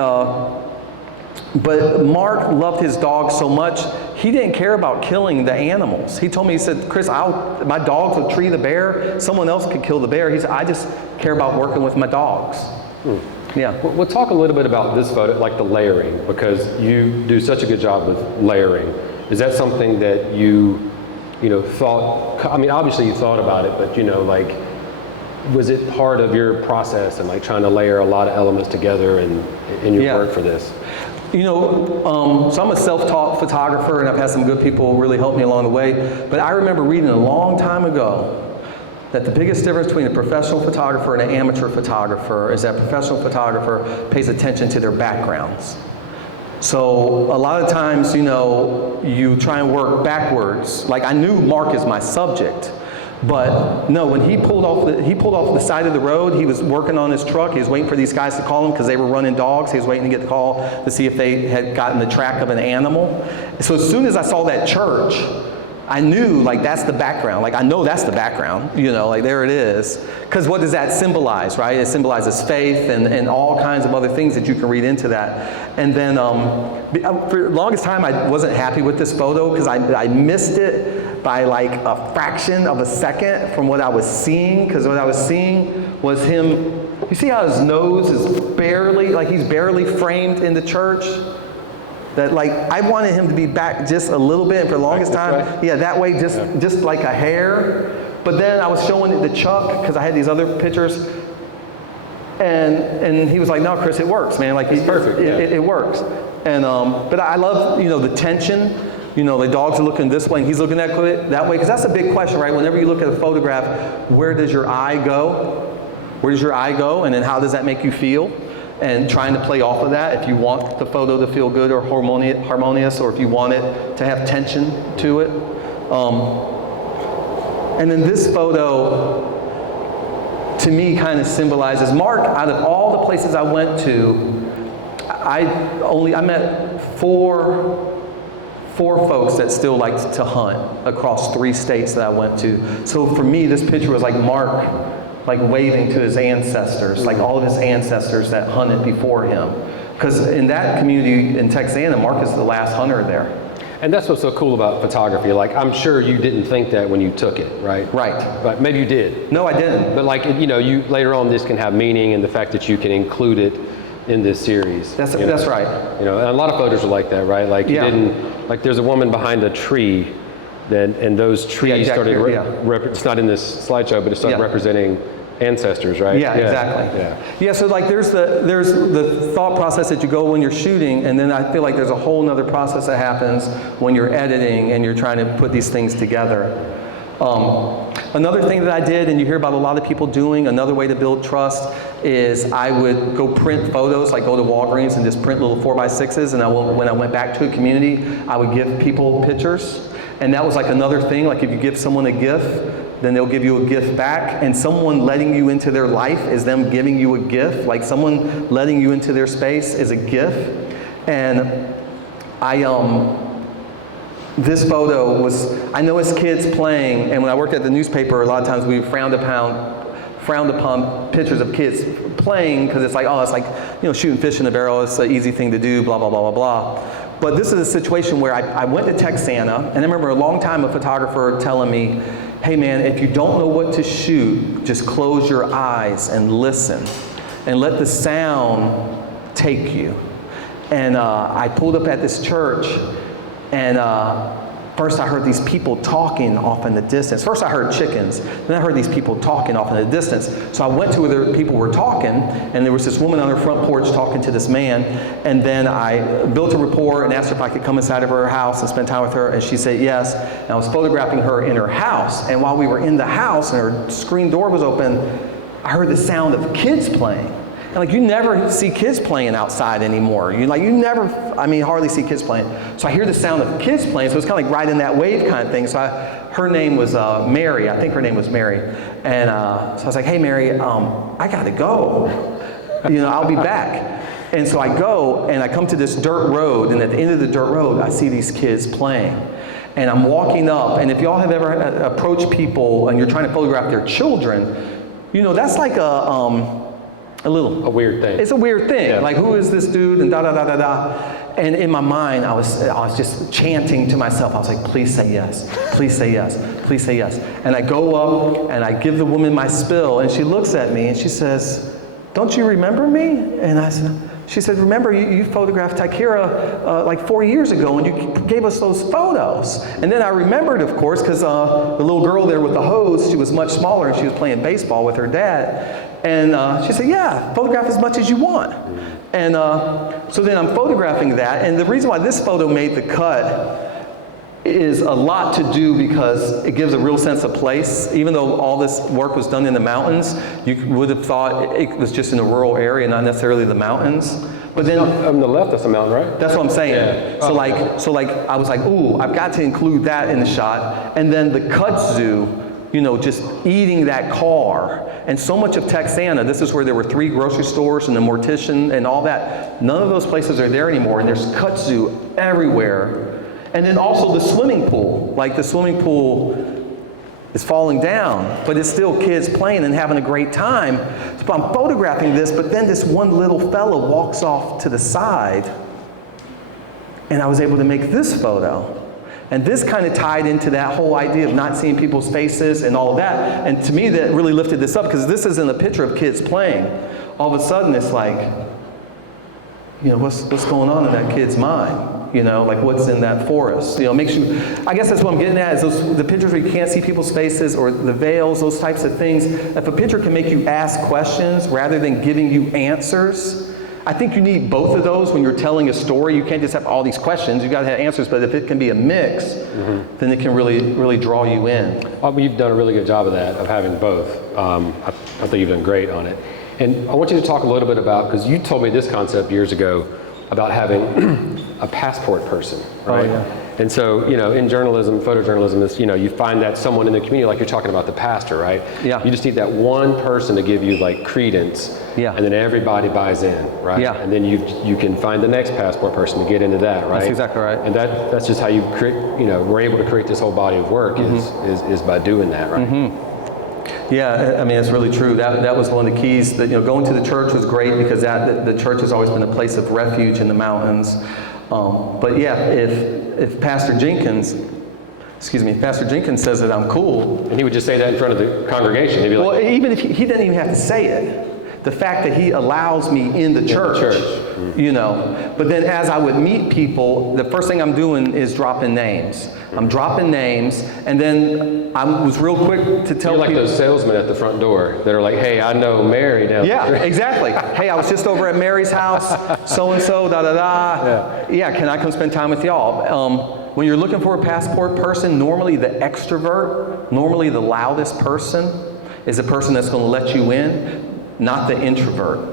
but Mark loved his dog so much, he didn't care about killing the animals. He told me, he said, Chris, my dogs would tree the bear. Someone else could kill the bear. He said, I just care about working with my dogs. Yeah. We'll talk a little bit about this photo, like the layering, because you do such a good job with layering. Is that something that you thought, I mean, obviously you thought about it, but like, was it part of your process and like trying to layer a lot of elements together in your work for this? So I'm a self-taught photographer, and I've had some good people really help me along the way. But I remember reading a long time ago that the biggest difference between a professional photographer and an amateur photographer is that a professional photographer pays attention to their backgrounds. So a lot of times, you try and work backwards. Like I knew Mark is my subject. But no, when he pulled off the side of the road, he was working on his truck. He was waiting for these guys to call him because they were running dogs. He was waiting to get the call to see if they had gotten the track of an animal. So as soon as I saw that church, I knew like that's the background. Like I know that's the background, you know, like there it is. Because what does that symbolize, right? It symbolizes faith and all kinds of other things that you can read into that. And then for the longest time I wasn't happy with this photo because I missed it by like a fraction of a second from what I was seeing. Because what I was seeing was him, you see how his nose is barely, like he's barely framed in the church? That like, I wanted him to be back just a little bit, and for the longest time, yeah, that way, just like a hair. But then I was showing it to Chuck, because I had these other pictures, and he was like, no, Chris, it works, man. Like, it's perfect. It works. And, but I love, you know, the tension. You know, the dogs are looking this way, and he's looking that way, because that's a big question, right? Whenever you look at a photograph, where does your eye go? Where does your eye go, and then how does that make you feel? And trying to play off of that, if you want the photo to feel good or harmonious, or if you want it to have tension to it. And then this photo, to me, kind of symbolizes Mark. Out of all the places I went to, I met four folks that still liked to hunt across 3 states that I went to. So for me, this picture was like Mark, like waving to his ancestors, like all of his ancestors that hunted before him. Because in that community in Texana, Mark is the last hunter there. And that's what's so cool about photography. Like, I'm sure you didn't think that when you took it, right? Right. But maybe you did. No, I didn't. But like, you know, you later on this can have meaning, and the fact that you can include it in this series. That's right. You know, and a lot of photos are like that, right? Like you didn't, like there's a woman behind a tree, and those trees started, it's not in this slideshow, but it started representing ancestors, right? Yeah, exactly. Yeah, so like there's the thought process that you go when you're shooting, and then I feel like there's a whole nother process that happens when you're editing and you're trying to put these things together. Another thing that I did, and you hear about a lot of people doing, another way to build trust is I would go print photos, like go to Walgreens and just print little 4x6s, and when I went back to a community, I would give people pictures. And that was like another thing, like if you give someone a gift, then they'll give you a gift back, and someone letting you into their life is them giving you a gift. Like someone letting you into their space is a gift. And this photo was, I know as kids playing, and when I worked at the newspaper, a lot of times we frowned upon pictures of kids playing, because it's like, oh, it's like, you know, shooting fish in a barrel, it's an easy thing to do, blah, blah, blah, blah, blah. But this is a situation where I went to Texana, and I remember a long time a photographer telling me, hey man, if you don't know what to shoot, just close your eyes and listen, and let the sound take you. And I pulled up at this church, and first I heard these people talking off in the distance. First I heard chickens, then I heard these people talking off in the distance. So I went to where the people were talking, and there was this woman on her front porch talking to this man, and then I built a rapport and asked her if I could come inside of her house and spend time with her, and she said yes. And I was photographing her in her house, and while we were in the house and her screen door was open, I heard the sound of kids playing. And like, you never see kids playing outside anymore. You hardly see kids playing. So I hear the sound of kids playing, so it's kind of like riding that wave kind of thing. So her name was Mary. I think her name was Mary. And so I was like, hey Mary, I gotta go. You know, I'll be back. And so I go, and I come to this dirt road, and at the end of the dirt road, I see these kids playing. And I'm walking up, and if y'all have ever approached people and you're trying to photograph their children, you know, that's like a weird thing. It's a weird thing. Yeah. Like, who is this dude? And da da da da da. And in my mind, I was just chanting to myself. I was like, please say yes. Please say yes. Please say yes. And I go up and I give the woman my spill, and she looks at me and she says, don't you remember me? And she said, remember, you photographed Takira like 4 years ago, and you gave us those photos. And then I remembered, of course, because the little girl there with the hose, she was much smaller, and she was playing baseball with her dad. And she said, yeah, photograph as much as you want. And so then I'm photographing that. And the reason why this photo made the cut is a lot to do because it gives a real sense of place. Even though all this work was done in the mountains, you would have thought it was just in a rural area, not necessarily the mountains. But then on the left, that's a mountain, right? That's what I'm saying. Yeah. So like I was like, ooh, I've got to include that in the shot. And then the kudzu, you know, just eating that car. And so much of Texana, this is where there were 3 grocery stores and the mortician and all that. None of those places are there anymore, and there's kudzu everywhere. And then also the swimming pool. Like the swimming pool is falling down, but it's still kids playing and having a great time. So I'm photographing this, but then this one little fella walks off to the side, and I was able to make this photo. And this kind of tied into that whole idea of not seeing people's faces and all of that. And to me, that really lifted this up, because this isn't a picture of kids playing. All of a sudden, it's like, you know, what's going on in that kid's mind? You know, like what's in that forest? You know, makes you, I guess that's what I'm getting at, is the pictures where you can't see people's faces, or the veils, those types of things. If a picture can make you ask questions rather than giving you answers, I think you need both of those when you're telling a story. You can't just have all these questions. You've got to have answers, but if it can be a mix, then it can really draw you in. Well, you've done a really good job of that, of having both. I think you've done great on it. And I want you to talk a little bit about, because you told me this concept years ago about having a passport person, right? Oh, yeah. And so, you know, in journalism, photojournalism is, you know, you find that someone in the community, like you're talking about the pastor, right? Yeah. You just need that one person to give you like credence, Yeah. and then everybody buys in, right? Yeah. And then you can find the next passport person to get into that, right? That's exactly right. And that's just how you create, you know, we're able to create this whole body of work is by doing that, right? Yeah, I mean, it's really true. That was one of the keys. That, you know, going to the church was great, because the church has always been a place of refuge in the mountains. But yeah, if Pastor Jenkins says that I'm cool, And he would just say that in front of the congregation. He'd be like, well, even if he didn't even have to say it, the fact that he allows me in the church, you know. But then as I would meet people, the first thing I'm doing is dropping names. I'm dropping names, and then I was real quick to tell you're like people. those salesmen at the front door that are like, hey, I know Mary down Yeah, the street. exactly. Hey, I was just over at Mary's house, so-and-so, da-da-da. Yeah, can I come spend time with y'all? When you're looking for a passport person, normally the extrovert, normally the loudest person is the person that's going to let you in, not the introvert.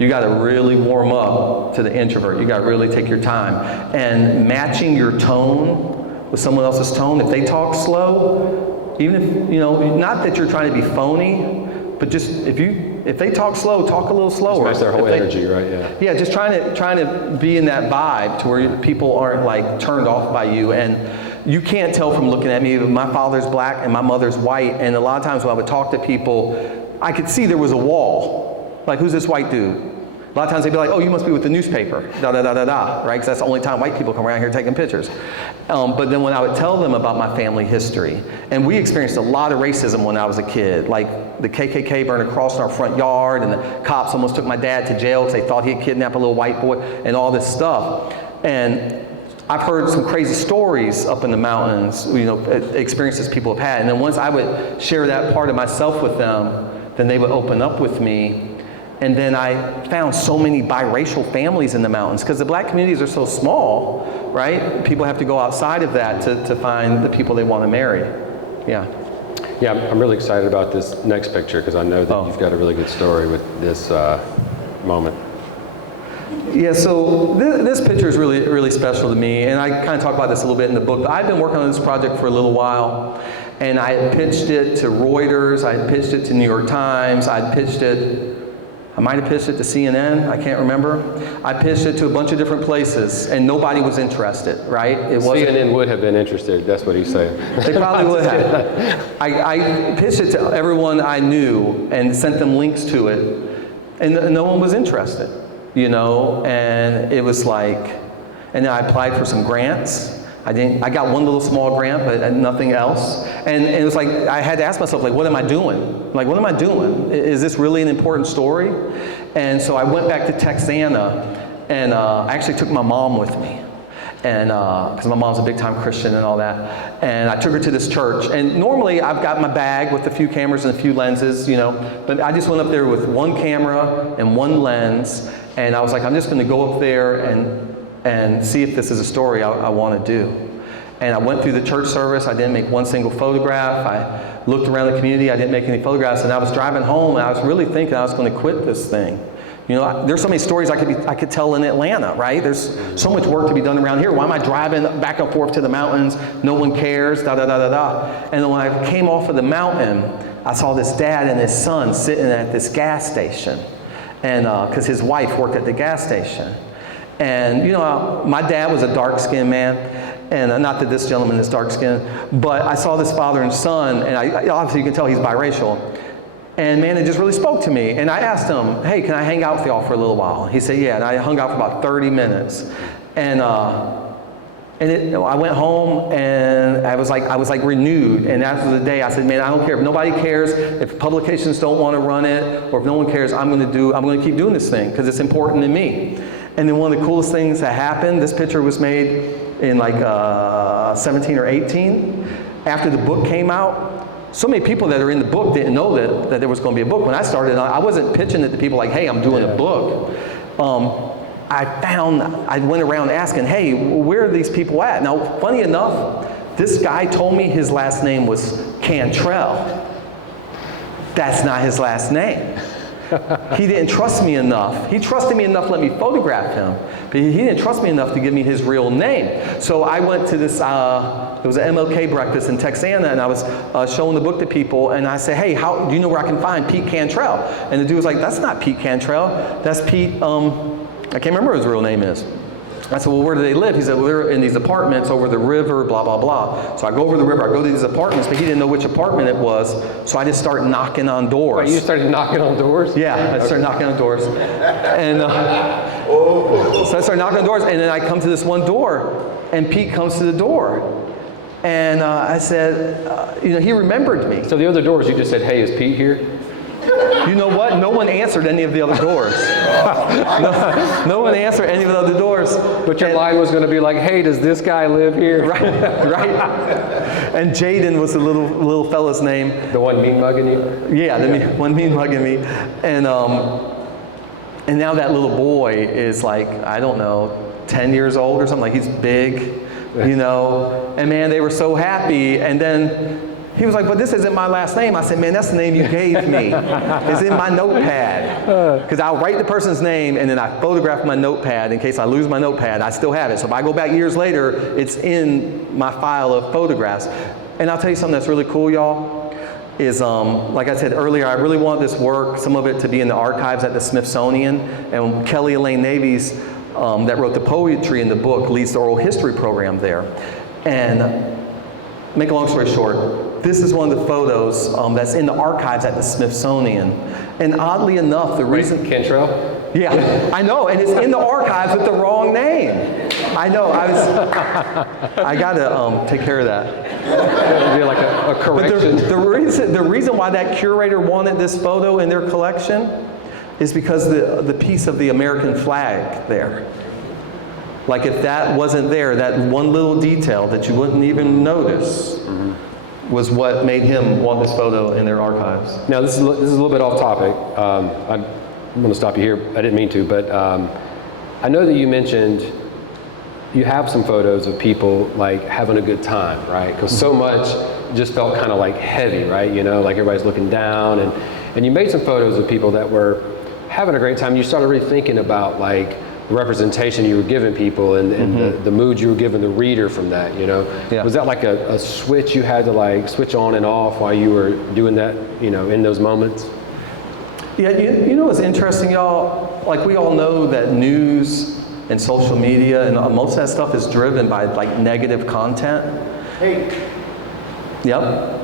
You got to really warm up to the introvert. You got to really take your time. And matching your tone with someone else's tone, if they talk slow, even if, you know, not that you're trying to be phony, but just if they talk slow, talk a little slower. Match their whole If they- energy, right? Yeah. Yeah, just trying to be in that vibe to where people aren't like turned off by you. And you can't tell from looking at me, but my father's black and my mother's white. And a lot of times when I would talk to people, I could see there was a wall. Like, who's this white dude? A lot of times they'd be like, oh, you must be with the newspaper, da-da-da-da-da, right? Because that's the only time white people come around here taking pictures. But then when I would tell them about my family history, and we experienced a lot of racism when I was a kid, like the KKK burned a cross in our front yard, and the cops almost took my dad to jail because they thought he had kidnapped a little white boy, and all this stuff. And I've heard some crazy stories up in the mountains, you know, experiences people have had. And then once I would share that part of myself with them, then they would open up with me. And then I found so many biracial families in the mountains, because the black communities are so small, right? People have to go outside of that to find the people they want to marry. Yeah. Yeah, I'm really excited about this next picture, because I know that you've got a really good story with this moment. Yeah, so this picture is really, really special to me, and I kind of talk about this a little bit in the book, but I've been working on this project for a little while, and I had pitched it to Reuters, I had pitched it to New York Times, I might have pitched it to CNN, I can't remember. I pitched it to a bunch of different places, and nobody was interested, right? CNN would have been interested, that's what he's saying. They probably would have. I pitched it to everyone I knew and sent them links to it, and no one was interested, you know? And it was like, and then I applied for some grants. I got one little small grant, but nothing else. And it was like, I had to ask myself, like, what am I doing? Like, what am I doing? Is this really an important story? And so I went back to Texana, and I actually took my mom with me. And because my mom's a big time Christian and all that. And I took her to this church. And normally I've got my bag with a few cameras and a few lenses, you know, but I just went up there with one camera and one lens. And I was like, I'm just going to go up there and see if this is a story I want to do. And I went through the church service. I didn't make one single photograph. I looked around the community. I didn't make any photographs. And I was driving home, and I was really thinking I was going to quit this thing. You know, there's so many stories I could tell in Atlanta, right? There's so much work to be done around here. Why am I driving back and forth to the mountains? No one cares, da-da-da-da-da. And then when I came off of the mountain, I saw this dad and his son sitting at this gas station, and because his wife worked at the gas station. And, you know, my dad was a dark-skinned man, and not that this gentleman is dark-skinned, but I saw this father and son, and obviously you can tell he's biracial. And man, it just really spoke to me. And I asked him, hey, can I hang out with y'all for a little while? He said, yeah, and I hung out for about 30 minutes. And I went home and I was like renewed. And after the day, I said, man, I don't care if nobody cares, if publications don't want to run it, or if no one cares, I'm going to keep doing this thing because it's important to me. And then one of the coolest things that happened, this picture was made in like 17 or 18. After the book came out, so many people that are in the book didn't know that there was going to be a book. When I started, I wasn't pitching it to people like, hey, I'm doing a book. I went around asking, hey, where are these people at? Now, funny enough, this guy told me his last name was Cantrell. That's not his last name. He didn't trust me enough. He trusted me enough to let me photograph him, but he didn't trust me enough to give me his real name. So I went to this, it was an MLK breakfast in Texana, and I was showing the book to people, and I said, hey, how do you know where I can find Pete Cantrell? And the dude was like, that's not Pete Cantrell, that's Pete, I can't remember what his real name is. I said, well, where do they live? He said, well, they're in these apartments over the river, blah, blah, blah. So I go over the river, I go to these apartments, but he didn't know which apartment it was, so I just started knocking on doors. Wait, you started knocking on doors? Yeah, I started knocking on doors. And so I started knocking on doors, and then I come to this one door, and Pete comes to the door. And I said, you know, he remembered me. So the other doors, you just said, hey, is Pete here? You know what? No one answered any of the other doors. No one answered any of the other doors. But your line was going to be like, hey, does this guy live here? Right. And Jaden was the little fella's name. The one mean mugging you? Yeah, one mean mugging me. And now that little boy is like, I don't know, 10 years old or something. Like, he's big, you know. And man, they were so happy. And then he was like, but this isn't my last name. I said, man, that's the name you gave me. It's in my notepad. Because I'll write the person's name, and then I photograph my notepad in case I lose my notepad. I still have it. So if I go back years later, it's in my file of photographs. And I'll tell you something that's really cool, y'all, is like I said earlier, I really want this work, some of it to be in the archives at the Smithsonian. And Kelly Elaine Navies, that wrote the poetry in the book, leads the oral history program there. And make a long story short, this is one of the photos that's in the archives at the Smithsonian. And oddly enough, the reason... Cantrell? Yeah, I know, and it's in the archives with the wrong name. I know, I got to take care of that. It'd be like a correction. But the reason why that curator wanted this photo in their collection is because the piece of the American flag there. Like if that wasn't there, that one little detail that you wouldn't even notice was what made him want this photo in their archives. Now this is a little bit off topic. I'm going to stop you here. I didn't mean to, but I know that you mentioned you have some photos of people like having a good time, right? Because so much just felt kind of like heavy, right? You know, like everybody's looking down, and you made some photos of people that were having a great time. You started really thinking about like the representation you were giving people and the mood you were giving the reader from that, you know? Yeah. Was that like a switch you had to like switch on and off while you were doing that, you know, in those moments? Yeah, you know what's interesting, y'all? Like we all know that news and social media and most of that stuff is driven by like negative content. Hey. Yep.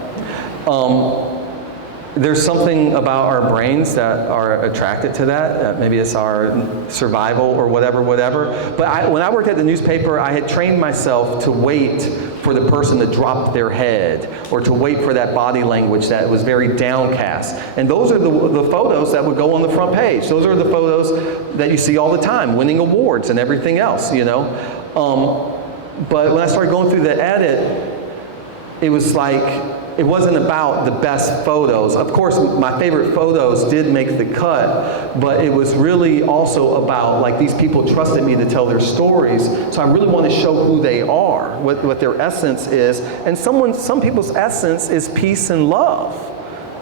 There's something about our brains that are attracted to that. Maybe it's our survival or whatever. But when I worked at the newspaper, I had trained myself to wait for the person to drop their head or to wait for that body language that was very downcast. And those are the photos that would go on the front page. Those are the photos that you see all the time, winning awards and everything else, you know. But when I started going through the edit, it was like, it wasn't about the best photos. Of course, my favorite photos did make the cut, but it was really also about, like, these people trusted me to tell their stories, so I really want to show who they are, what their essence is. And some people's essence is peace and love.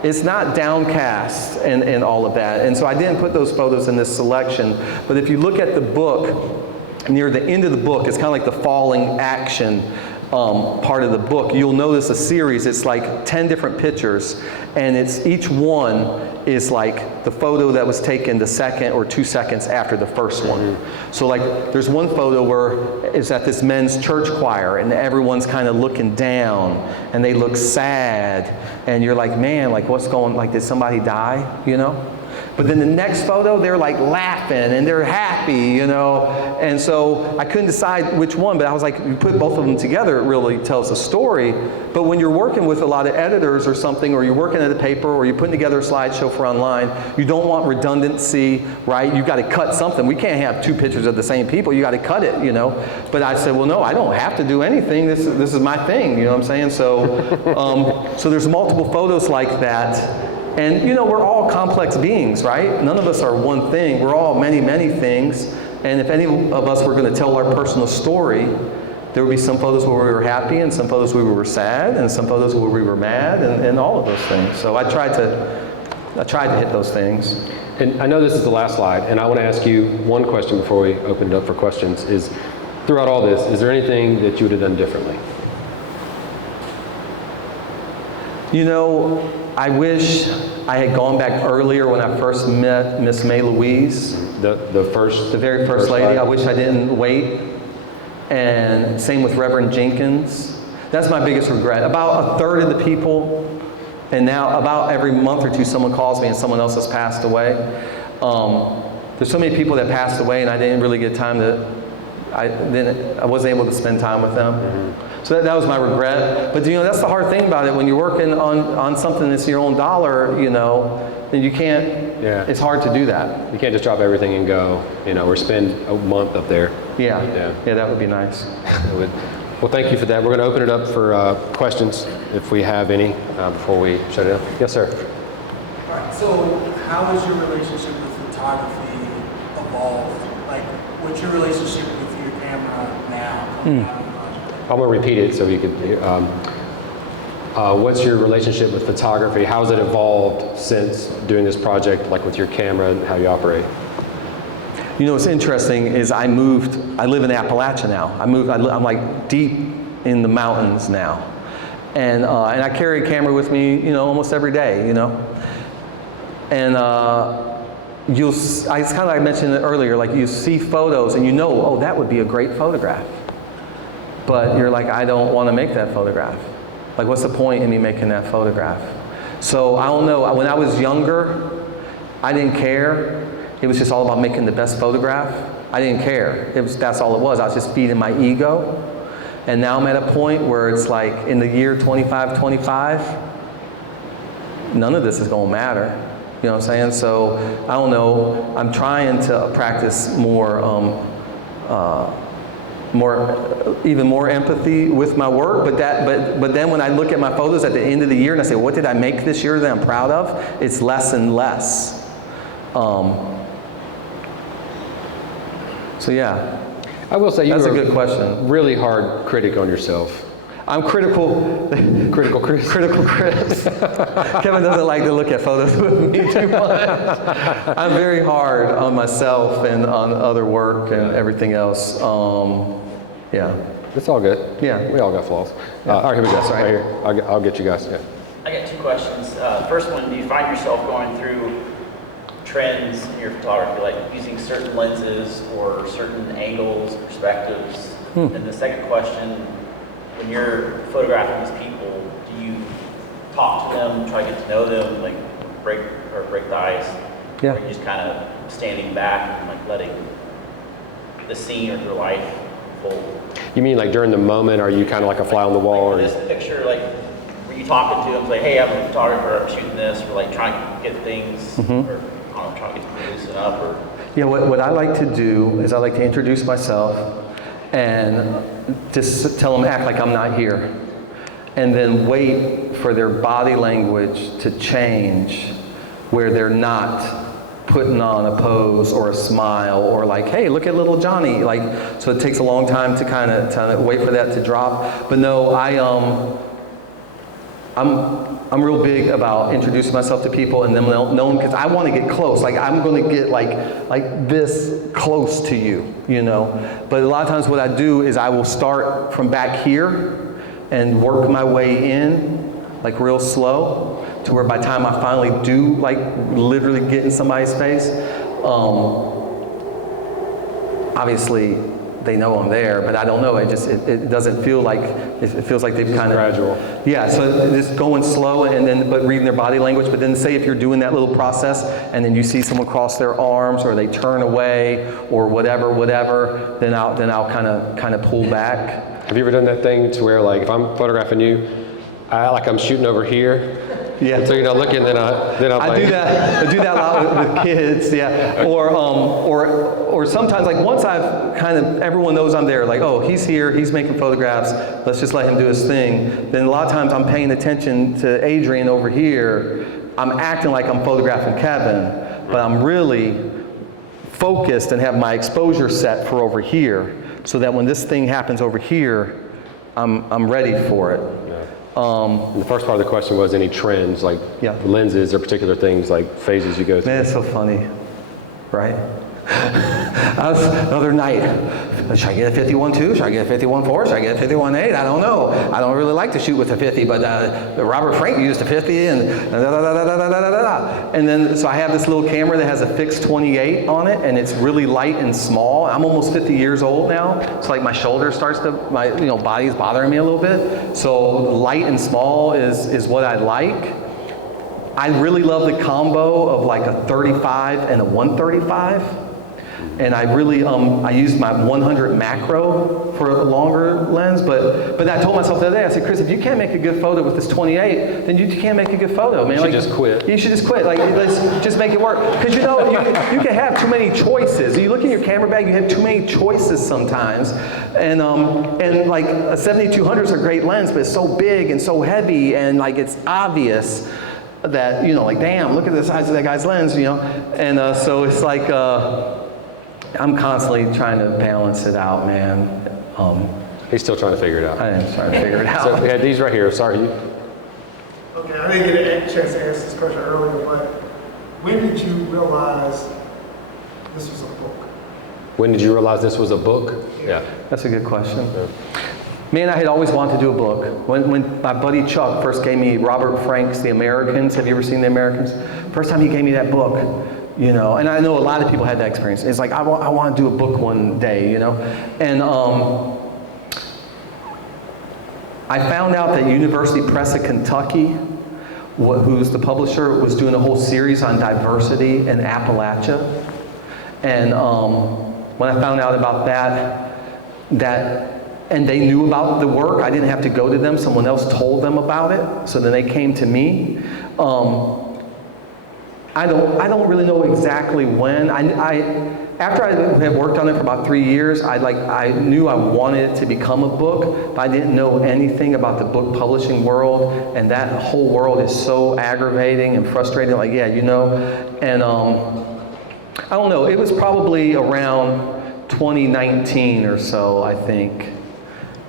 It's not downcast and all of that. And so I didn't put those photos in this selection. But if you look at the book, near the end of the book, it's kind of like the falling action part of the book. You'll notice a series. It's like 10 different pictures, and each one is like the photo that was taken the second or 2 seconds after the first one. So like there's one photo where it's at this men's church choir and everyone's kind of looking down and they look sad and you're like, man, like what's going, like did somebody die, you know? But then the next photo, they're like laughing and they're happy, you know? And so I couldn't decide which one, but I was like, you put both of them together, it really tells a story. But when you're working with a lot of editors or something, or you're working at a paper, or you're putting together a slideshow for online, you don't want redundancy, right? You got to cut something. We can't have 2 pictures of the same people. You got to cut it, you know? But I said, well, no, I don't have to do anything. This is my thing, you know what I'm saying? So, so there's multiple photos like that. And you know, we're all complex beings, right? None of us are one thing. We're all many, many things. And if any of us were going to tell our personal story, there would be some photos where we were happy and some photos where we were sad and some photos where we were mad and all of those things. So I tried to hit those things. And I know this is the last slide, and I want to ask you one question before we open it up for questions. Is throughout all this, is there anything that you would have done differently? You know, I wish I had gone back earlier when I first met Miss May Louise. The very first lady. I wish I didn't wait. And same with Reverend Jenkins. That's my biggest regret. About a third of the people, and now about every month or two someone calls me and someone else has passed away. There's so many people that passed away and I didn't really get time I wasn't able to spend time with them. Mm-hmm. So that was my regret. But you know, that's the hard thing about it. When you're working on something that's your own dollar, you know, then you can't, it's hard to do that. You can't just drop everything and go, you know, or spend a month up there. Yeah, that would be nice. Well, thank you for that. We're going to open it up for questions, if we have any, before we shut it down. Yes, sir. All right, so how has your relationship with photography evolved? Like, what's your relationship with your camera now? I'm going to repeat it so you could hear. What's your relationship with photography? How has it evolved since doing this project, like with your camera and how you operate? You know, what's interesting is I live in Appalachia now. I'm like deep in the mountains now. And I carry a camera with me, you know, almost every day, you know. And it's kind of like I mentioned earlier, like you see photos and you know, oh, that would be a great photograph. But you're like, I don't want to make that photograph. Like, what's the point in me making that photograph? So I don't know. When I was younger, I didn't care. It was just all about making the best photograph. I didn't care. That's all it was. I was just feeding my ego. And now I'm at a point where it's like in the year 25, none of this is going to matter. You know what I'm saying? So I don't know. I'm trying to practice even more empathy with my work, but then when I look at my photos at the end of the year and I say, what did I make this year that I'm proud of? It's less and less. So yeah. I will say that's a good question. Really hard critic on yourself. I'm critical. Critical Chris. Critical Chris. Kevin doesn't like to look at photos with me too much. I'm very hard on myself and on other work and everything else. Yeah. It's all good. Yeah. We all got flaws. All right, here we go. That's right. Here. I'll get you guys. Yeah. I got 2 questions. First one, do you find yourself going through trends in your photography, like using certain lenses or certain angles, perspectives? And the second question, when you're photographing these people, do you talk to them, try to get to know them, like break the ice? Yeah. Or are you just kind of standing back and like letting the scene or their life unfold? You mean like during the moment, are you kind of like a fly on the wall? Like, or this picture, like, were you talking to them, like, hey, I'm a photographer, I'm shooting this, or like trying to get things, or I don't know, trying to get them to loosen up, or? Yeah, what I like to do is I like to introduce myself and just tell them, act like I'm not here. And then wait for their body language to change where they're not putting on a pose or a smile or like, hey, look at little Johnny. Like, so it takes a long time to kind of wait for that to drop. But no, I'm real big about introducing myself to people and them knowing, because I want to get close. Like, I'm going to get like this close to you, you know. But a lot of times what I do is I will start from back here and work my way in, like real slow, to where by the time I finally do like literally get in somebody's face, obviously they know I'm there, but I don't know. It doesn't feel like it feels like they've kind of gradual. Yeah, so just going slow and then but reading their body language. But then say if you're doing that little process and then you see someone cross their arms or they turn away or whatever, then I'll kind of pull back. Have you ever done that thing to where, like, if I'm photographing you, I'm shooting over here? Yeah. So you're not looking, then I'm I like... do that. I do that a lot with kids, yeah. Or sometimes, like once I've kind of, everyone knows I'm there, like, oh, he's here, he's making photographs, let's just let him do his thing. Then a lot of times I'm paying attention to Adrian over here. I'm acting like I'm photographing Kevin, but I'm really focused and have my exposure set for over here, so that when this thing happens over here, I'm ready for it. the first part of the question was any trends, like lenses or particular things, like phases you go through. Man, it's so funny, right? I was the other night, should I get a 51.2? Should I get a 51.4? Should I get a 51.8? I don't know. I don't really like to shoot with a 50, but Robert Frank used a 50 and and then, so I have this little camera that has a fixed 28 on it, and it's really light and small. I'm almost 50 years old now, so like my shoulder starts to, my body's bothering me a little bit. So light and small is what I like. I really love the combo of like a 35 and a 135. And I really, I used my 100 macro for a longer lens, but I told myself the other day, I said, Chris, if you can't make a good photo with this 28, then you can't make a good photo, man. You should just quit. You should just quit. Like, let's just make it work. Because you can have too many choices. You look in your camera bag, you have too many choices sometimes. And like a 7200 is a great lens, but it's so big and so heavy, and like it's obvious that, like, damn, look at the size of that guy's lens, And so it's like, I'm constantly trying to balance it out, man. He's still trying to figure it out. I am trying to figure it out. So we had these right here. Sorry, you. Okay, I didn't get a chance to answer this question earlier, but when did you realize this was a book? When did you realize this was a book? Yeah. That's a good question. Man, I had always wanted to do a book. When my buddy Chuck first gave me Robert Frank's The Americans, have you ever seen The Americans? First time he gave me that book, and I know a lot of people had that experience. It's like, I want to do a book one day, And I found out that University Press of Kentucky, who's the publisher, was doing a whole series on diversity in Appalachia. And when I found out about that, and they knew about the work, I didn't have to go to them, someone else told them about it, so then they came to me. I don't really know exactly when. After I had worked on it for about 3 years, I knew I wanted it to become a book, but I didn't know anything about the book publishing world, and that whole world is so aggravating and frustrating, and I don't know, it was probably around 2019 or so, I think.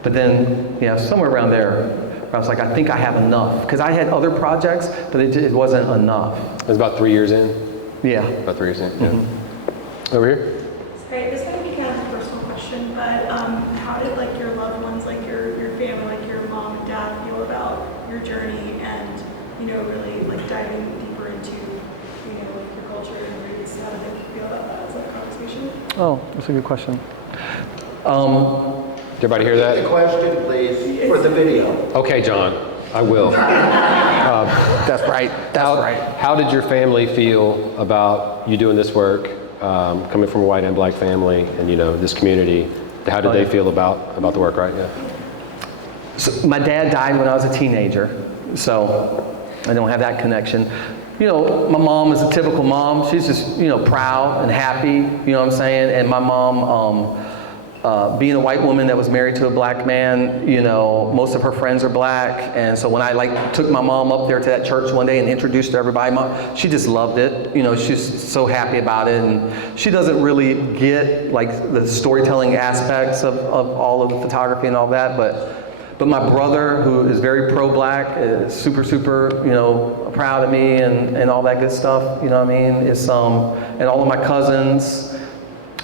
But then, somewhere around there, I was like, I think I have enough. Because I had other projects, but it wasn't enough. It was about 3 years in? Yeah. About 3 years in, yeah. Over here? Sorry, this might be kind of a personal question, but how did your loved ones, your family, your mom and dad feel about your journey and, really diving deeper into, your culture and roots? How did they feel about that? Is that a conversation? Oh, that's a good question. Did everybody hear that? The question, please, for the video. Okay, John, I will. That's right. How did your family feel about you doing this work, coming from a white and black family, and this community? How did they feel about the work? Right? Yeah. So my dad died when I was a teenager, so I don't have that connection. My mom is a typical mom. She's just proud and happy. You know what I'm saying? And my mom. Being a white woman that was married to a black man, most of her friends are black, and so when I took my mom up there to that church one day and introduced her to everybody, she just loved it. She's so happy about it, and she doesn't really get the storytelling aspects of all of the photography and all that, but my brother, who is very pro-black, is super, proud of me and all that good stuff. You know what I mean? And all of my cousins.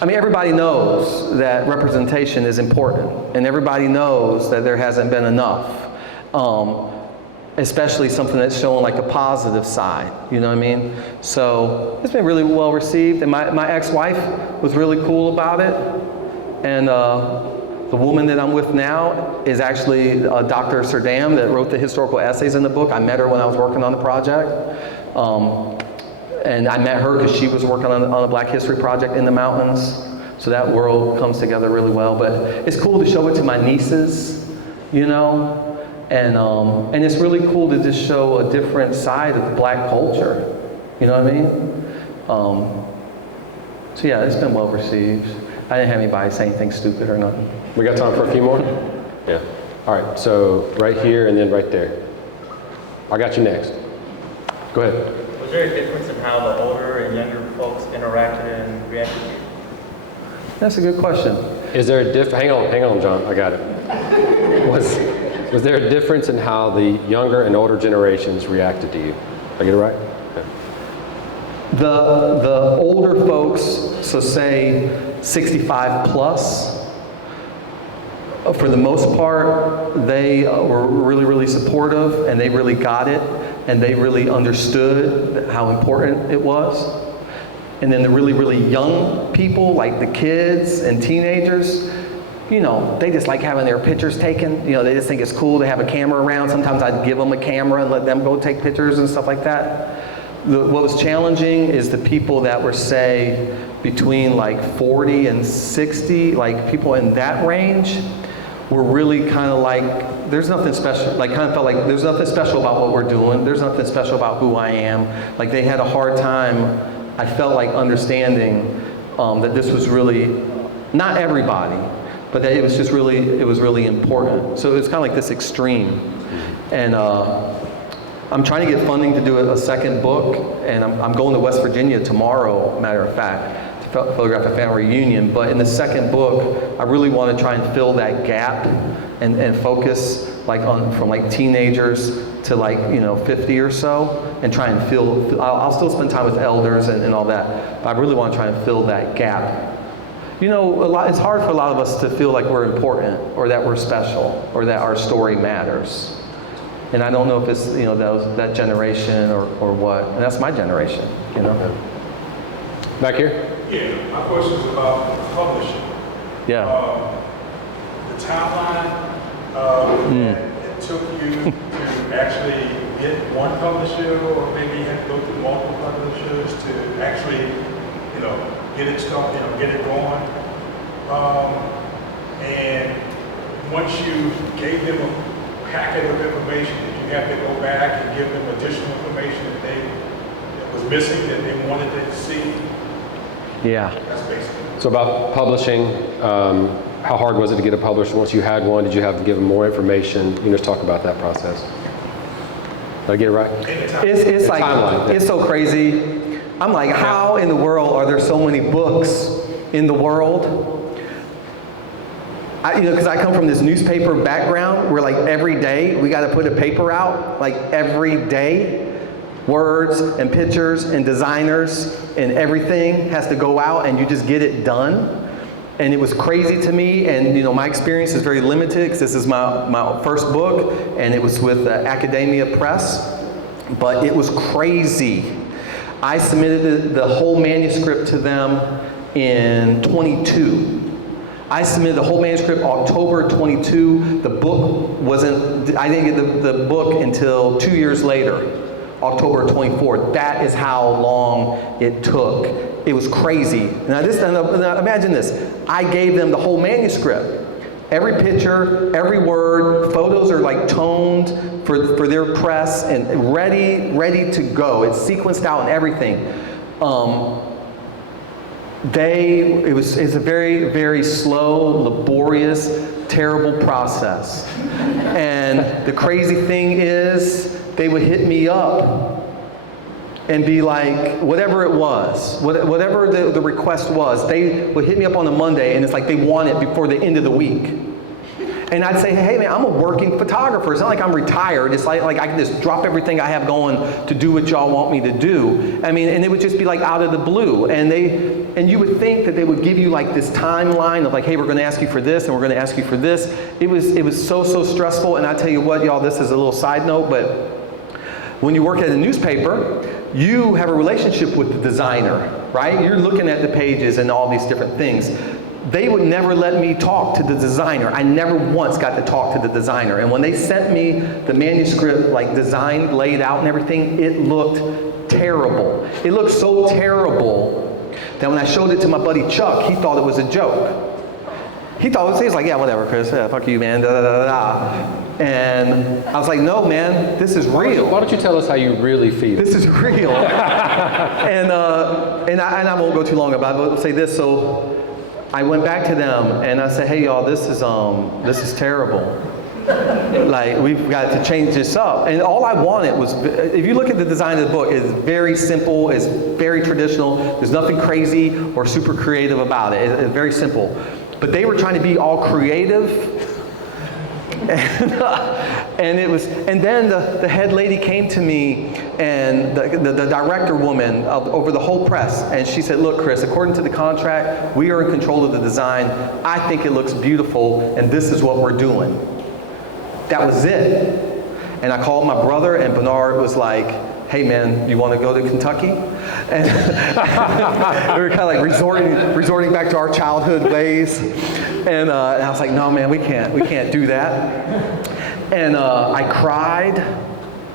Everybody knows that representation is important, and everybody knows that there hasn't been enough. especially something that's showing like the positive side, you know what I mean? So it's been really well received, and my ex-wife was really cool about it. And the woman that I'm with now is actually Dr. Serdam that wrote the historical essays in the book. I met her when I was working on the project. And I met her because she was working on a Black History project in the mountains. So that world comes together really well. But it's cool to show it to my nieces, you know? And it's really cool to just show a different side of Black culture. You know what I mean? So yeah, it's been well received. I didn't have anybody say anything stupid or nothing. We got time for a few more? Yeah. All right, so right here and then right there. I got you next. Go ahead. Was there a difference in how the older and younger folks interacted and reacted to you? That's a good question. Is there a hang on, John, I got it. Was there a difference in how the younger and older generations reacted to you? Did I get it right? Okay. The older folks, so say 65 plus, for the most part, they were really, really supportive, and they really got it, and they really understood how important it was. And then the really, really young people, like the kids and teenagers, you know, they just like having their pictures taken. You know, they just think it's cool to have a camera around. Sometimes I'd give them a camera and let them go take pictures and stuff like that. What was challenging is the people that were, say, between like 40 and 60, like people in that range, were really kind of like, there's nothing special, like kind of felt like there's nothing special about what we're doing. There's nothing special about who I am. Like they had a hard time, I felt like, understanding that this was really, not everybody, but that it was just really, it was really important. So it was kind of like this extreme. And I'm trying to get funding to do a second book, and I'm going to West Virginia tomorrow, matter of fact, to photograph a family reunion. But in the second book, I really want to try and fill that gap and focus like on from like teenagers to like, you know, 50 or so, and try and fill, I'll still spend time with elders and all that, but I really want to try and fill that gap. You know, it's hard for a lot of us to feel like we're important, or that we're special, or that our story matters. And I don't know if it's, you know, that generation or what. And that's my generation, you know. Back here? Yeah, my question is about publishing. Yeah. The timeline that it took you to actually get one publisher, or maybe you had to go through multiple publishers to actually, you know, get it started, you know, get it going. And once you gave them a packet of information, did you have to go back and give them additional information that was missing, that they wanted to see? Yeah. That's basically. So about publishing, how hard was it to get a publisher? Once you had one, did you have to give them more information? You know, just talk about that process. Did I get it right? It's like, timeline. it's so crazy. I'm like, how in the world are there so many books in the world? You know, because I come from this newspaper background where like every day we got to put a paper out, like every day. Words and pictures and designers and everything has to go out, and you just get it done. And it was crazy to me, and you know, my experience is very limited because this is my first book, and it was with Academia Press, but it was crazy. I submitted the whole manuscript to them in 22. I submitted the whole manuscript October 22. The book wasn't, I didn't get the book until 2 years later, October 24th. That is how long it took. It was crazy. Now imagine this. I gave them the whole manuscript. Every picture, every word, photos are like toned for their press and ready to go. It's sequenced out and everything. It's a very, very slow, laborious, terrible process. And the crazy thing is, they would hit me up and be like, whatever it was, whatever the request was, they would hit me up on a Monday, and it's like they want it before the end of the week. And And I'd say, hey man, I'm a working photographer. It's not like I'm retired. It's like I can just drop everything I have going to do what y'all want me to do. I mean, and it would just be like out of the blue. And you would think that they would give you like this timeline of like, hey, we're going to ask you for this and we're going to ask you for this. It was so stressful. And I tell you what, y'all, this is a little side note, but when you work at a newspaper, you have a relationship with the designer, right? You're looking at the pages and all these different things. They would never let me talk to the designer. I never once got to talk to the designer. And when they sent me the manuscript, like designed, laid out and everything, it looked terrible. It looked so terrible that when I showed it to my buddy Chuck, he thought it was a joke. He was like, yeah, whatever, Chris, yeah, fuck you, man, da da da da. And I was like, no, man, this is real. Why don't you tell us how you really feel? This is real. and I won't go too long about it, but I'll say this. So I went back to them and I said, hey, y'all, this is terrible. Like, we've got to change this up. And all I wanted was, if you look at the design of the book, it's very simple, it's very traditional. There's nothing crazy or super creative about it. It's very simple. But they were trying to be all creative. And then the head lady came to me, and the director woman over the whole press, and she said, look, Chris, according to the contract, we are in control of the design. I think it looks beautiful, and this is what we're doing. That was it. And I called my brother, and Bernard was like, hey man, you want to go to Kentucky? And we were kind of like resorting back to our childhood ways. And I was like, no man, we can't do that. And I cried.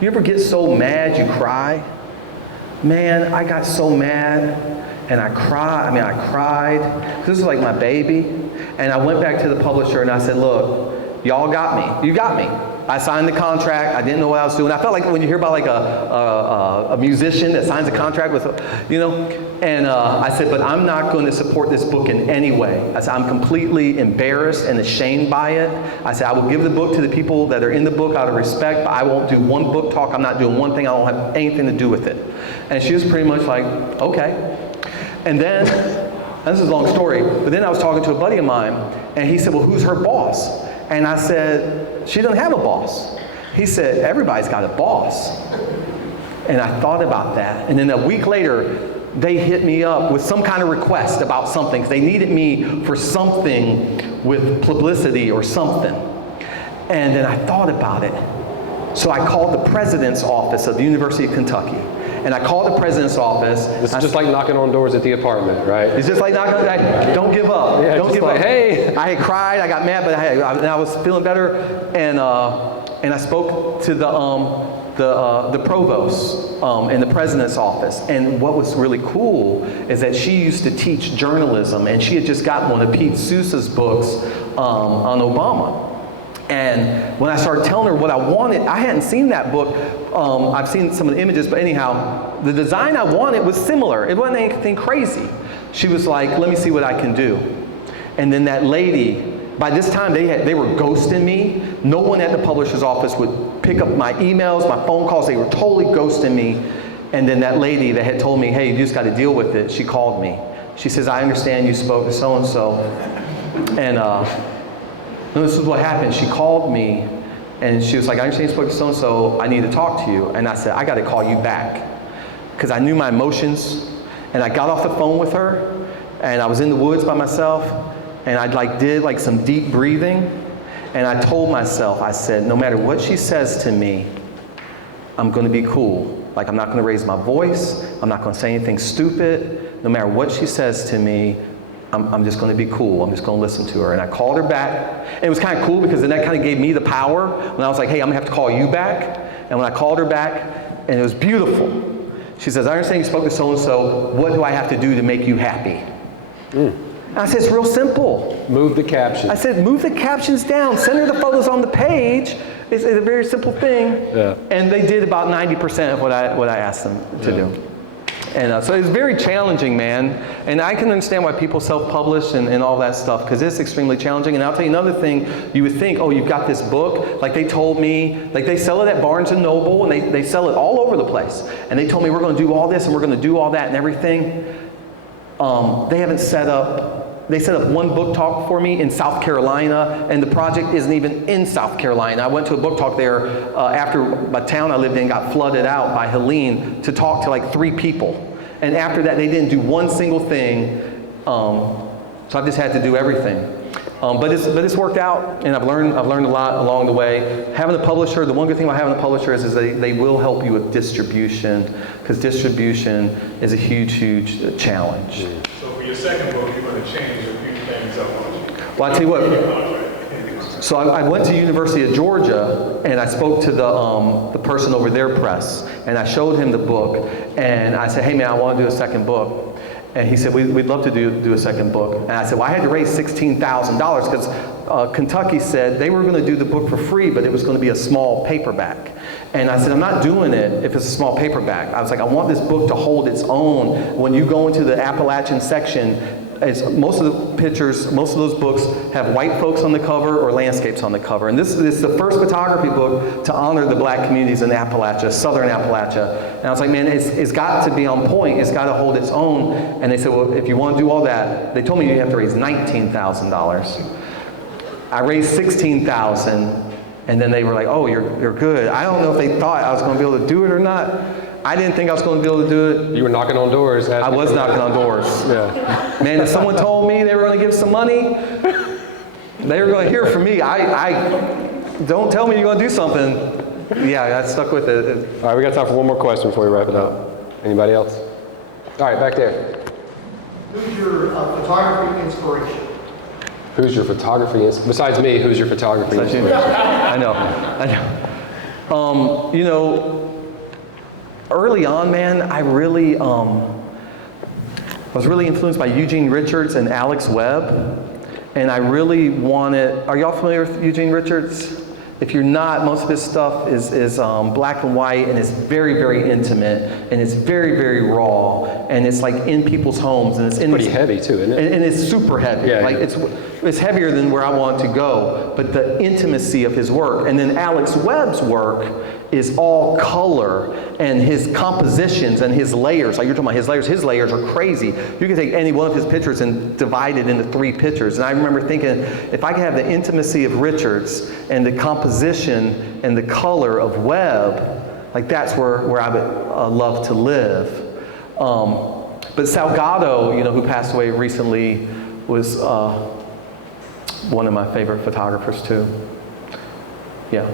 You ever get so mad you cry? Man, I got so mad and I cried. This is like my baby. And I went back to the publisher and I said, look, y'all got me. You got me. I signed the contract. I didn't know what I was doing. I felt like when you hear about like a musician that signs a contract with, and I said, but I'm not going to support this book in any way. I said, I'm completely embarrassed and ashamed by it. I said, I will give the book to the people that are in the book out of respect, but I won't do one book talk. I'm not doing one thing. I don't have anything to do with it. And she was pretty much like, okay. And then, this is a long story, but then I was talking to a buddy of mine, and he said, well, who's her boss? And I said, she doesn't have a boss. He said, everybody's got a boss. And I thought about that. And then a week later, they hit me up with some kind of request about something. They needed me for something with publicity or something. And then I thought about it. So I called the president's office of the University of Kentucky. And I called the president's office. It's just like knocking on doors at the apartment, right? It's just like knocking on doors. Don't give up. Yeah, don't give like, up. Hey. I had cried. I got mad, but I was feeling better. And I spoke to the provost in the president's office. And what was really cool is that she used to teach journalism, and she had just gotten one of Pete Sousa's books on Obama. And when I started telling her what I wanted, I hadn't seen that book. I've seen some of the images, but anyhow, the design I wanted was similar. It wasn't anything crazy. She was like, let me see what I can do. And then that lady, by this time they were ghosting me. No one at the publisher's office would pick up my emails, my phone calls. They were totally ghosting me. And then that lady that had told me, hey, you just got to deal with it, she called me. She says, I understand you spoke to so-and-so. And this is what happened. She called me, and she was like, I understand you spoke to so-and-so. I need to talk to you. And I said, I got to call you back. Because I knew my emotions. And I got off the phone with her, and I was in the woods by myself, and I did some deep breathing. And I told myself, I said, no matter what she says to me, I'm going to be cool. Like, I'm not going to raise my voice. I'm not going to say anything stupid. No matter what she says to me, I'm just going to be cool. I'm just going to listen to her. And I called her back. And it was kind of cool because then that kind of gave me the power when I was like, hey, I'm going to have to call you back. And when I called her back, and it was beautiful. She says, I understand you spoke to so-and-so. What do I have to do to make you happy? And I said, it's real simple. Move the captions. I said, move the captions down. Send her the photos on the page. It's a very simple thing. Yeah. And they did about 90% of what I asked them to do. And so it's very challenging, man. And I can understand why people self-publish and all that stuff, because it's extremely challenging. And I'll tell you another thing. You would think, oh, you've got this book. Like they told me, like they sell it at Barnes & Noble, and they sell it all over the place. And they told me, we're going to do all this, and we're going to do all that and everything. They haven't set up they set up one book talk for me in South Carolina, and the project isn't even in South Carolina. I went to a book talk there after my town I lived in got flooded out by Helene to talk to like 3 people. And after that, they didn't do one single thing. So I've just had to do everything. But it's worked out, and I've learned a lot along the way. Having a publisher, the one good thing about having a publisher is they will help you with distribution, because distribution is a huge challenge. So for your second book, you're going to change a few things up on you. Well, I tell you what. So I went to University of Georgia, and I spoke to the person over their press, and I showed him the book, and I said, hey man, I want to do a second book. And he said, we'd love to do a second book. And I said, well, I had to raise $16,000 because Kentucky said they were going to do the book for free, but it was going to be a small paperback. And I said, I'm not doing it if it's a small paperback. I was like, I want this book to hold its own. When you go into the Appalachian section, most of the pictures, most of those books have white folks on the cover or landscapes on the cover. And this is the first photography book to honor the black communities in Appalachia, southern Appalachia. And I was like, man, it's got to be on point. It's got to hold its own. And they said, well, if you want to do all that, they told me you have to raise $19,000. I raised $16,000, and then they were like, oh, you're good. I don't know if they thought I was going to be able to do it or not. I didn't think I was going to be able to do it. You were knocking on doors. I was knocking on doors. Yeah. Man, if someone told me they were going to give some money, they were going to hear from me. I don't tell me you're going to do something. Yeah, I stuck with it. All right, we got time for one more question before we wrap it up. Anybody else? All right, back there. Who's your photography inspiration? Who's your photography besides me? Who's your photography inspiration? I know. You know, early on, man, I really was really influenced by Eugene Richards and Alex Webb, and I really wanted. Are y'all familiar with Eugene Richards? If you're not, most of his stuff is black and white, and it's very intimate, and it's very raw, and it's like in people's homes, and it's pretty heavy too, isn't it? And it's super heavy. Yeah, like it's heavier than where I want to go, but the intimacy of his work. And then Alex Webb's work is all color, and his compositions and his layers. Like you're talking about his layers are crazy. You can take any one of his pictures and divide it into 3 pictures. And I remember thinking, if I could have the intimacy of Richards and the composition and the color of Webb, like that's where I would love to live. But Salgado, you know, who passed away recently, was one of my favorite photographers too. Yeah.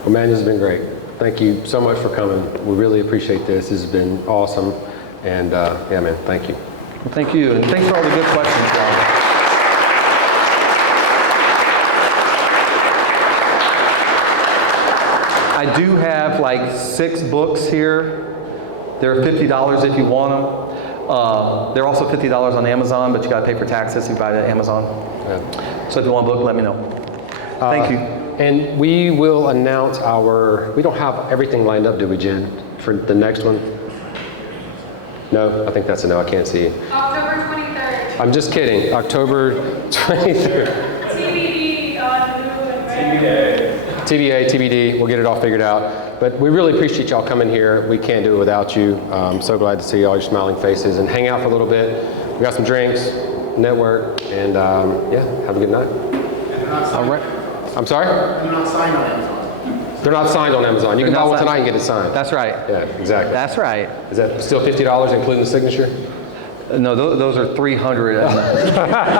Well, man, this has been great. Thank you so much for coming. We really appreciate this. This has been awesome. And yeah, man, thank you. Well, thank you. And thanks for all the good questions, y'all. I do have like 6 books here. They're $50 if you want them. They're also $50 on Amazon, but you got to pay for taxes if you buy it at Amazon. Yeah. So if you want a book, let me know. Thank you. And we will announce we don't have everything lined up, do we, Jen, for the next one? No, I think that's a no. I can't see you. October 23rd. I'm just kidding. October 23rd. TBA, TBD. We'll get it all figured out. But we really appreciate y'all coming here. We can't do it without you. I'm so glad to see all your smiling faces and hang out for a little bit. We got some drinks, network, and yeah, have a good night. All right. I'm sorry? They're not signed on Amazon. They're not signed on Amazon. You can buy one tonight and get it signed. That's right. Yeah, exactly. That's right. Is that still $50 including the signature? No, those are $300.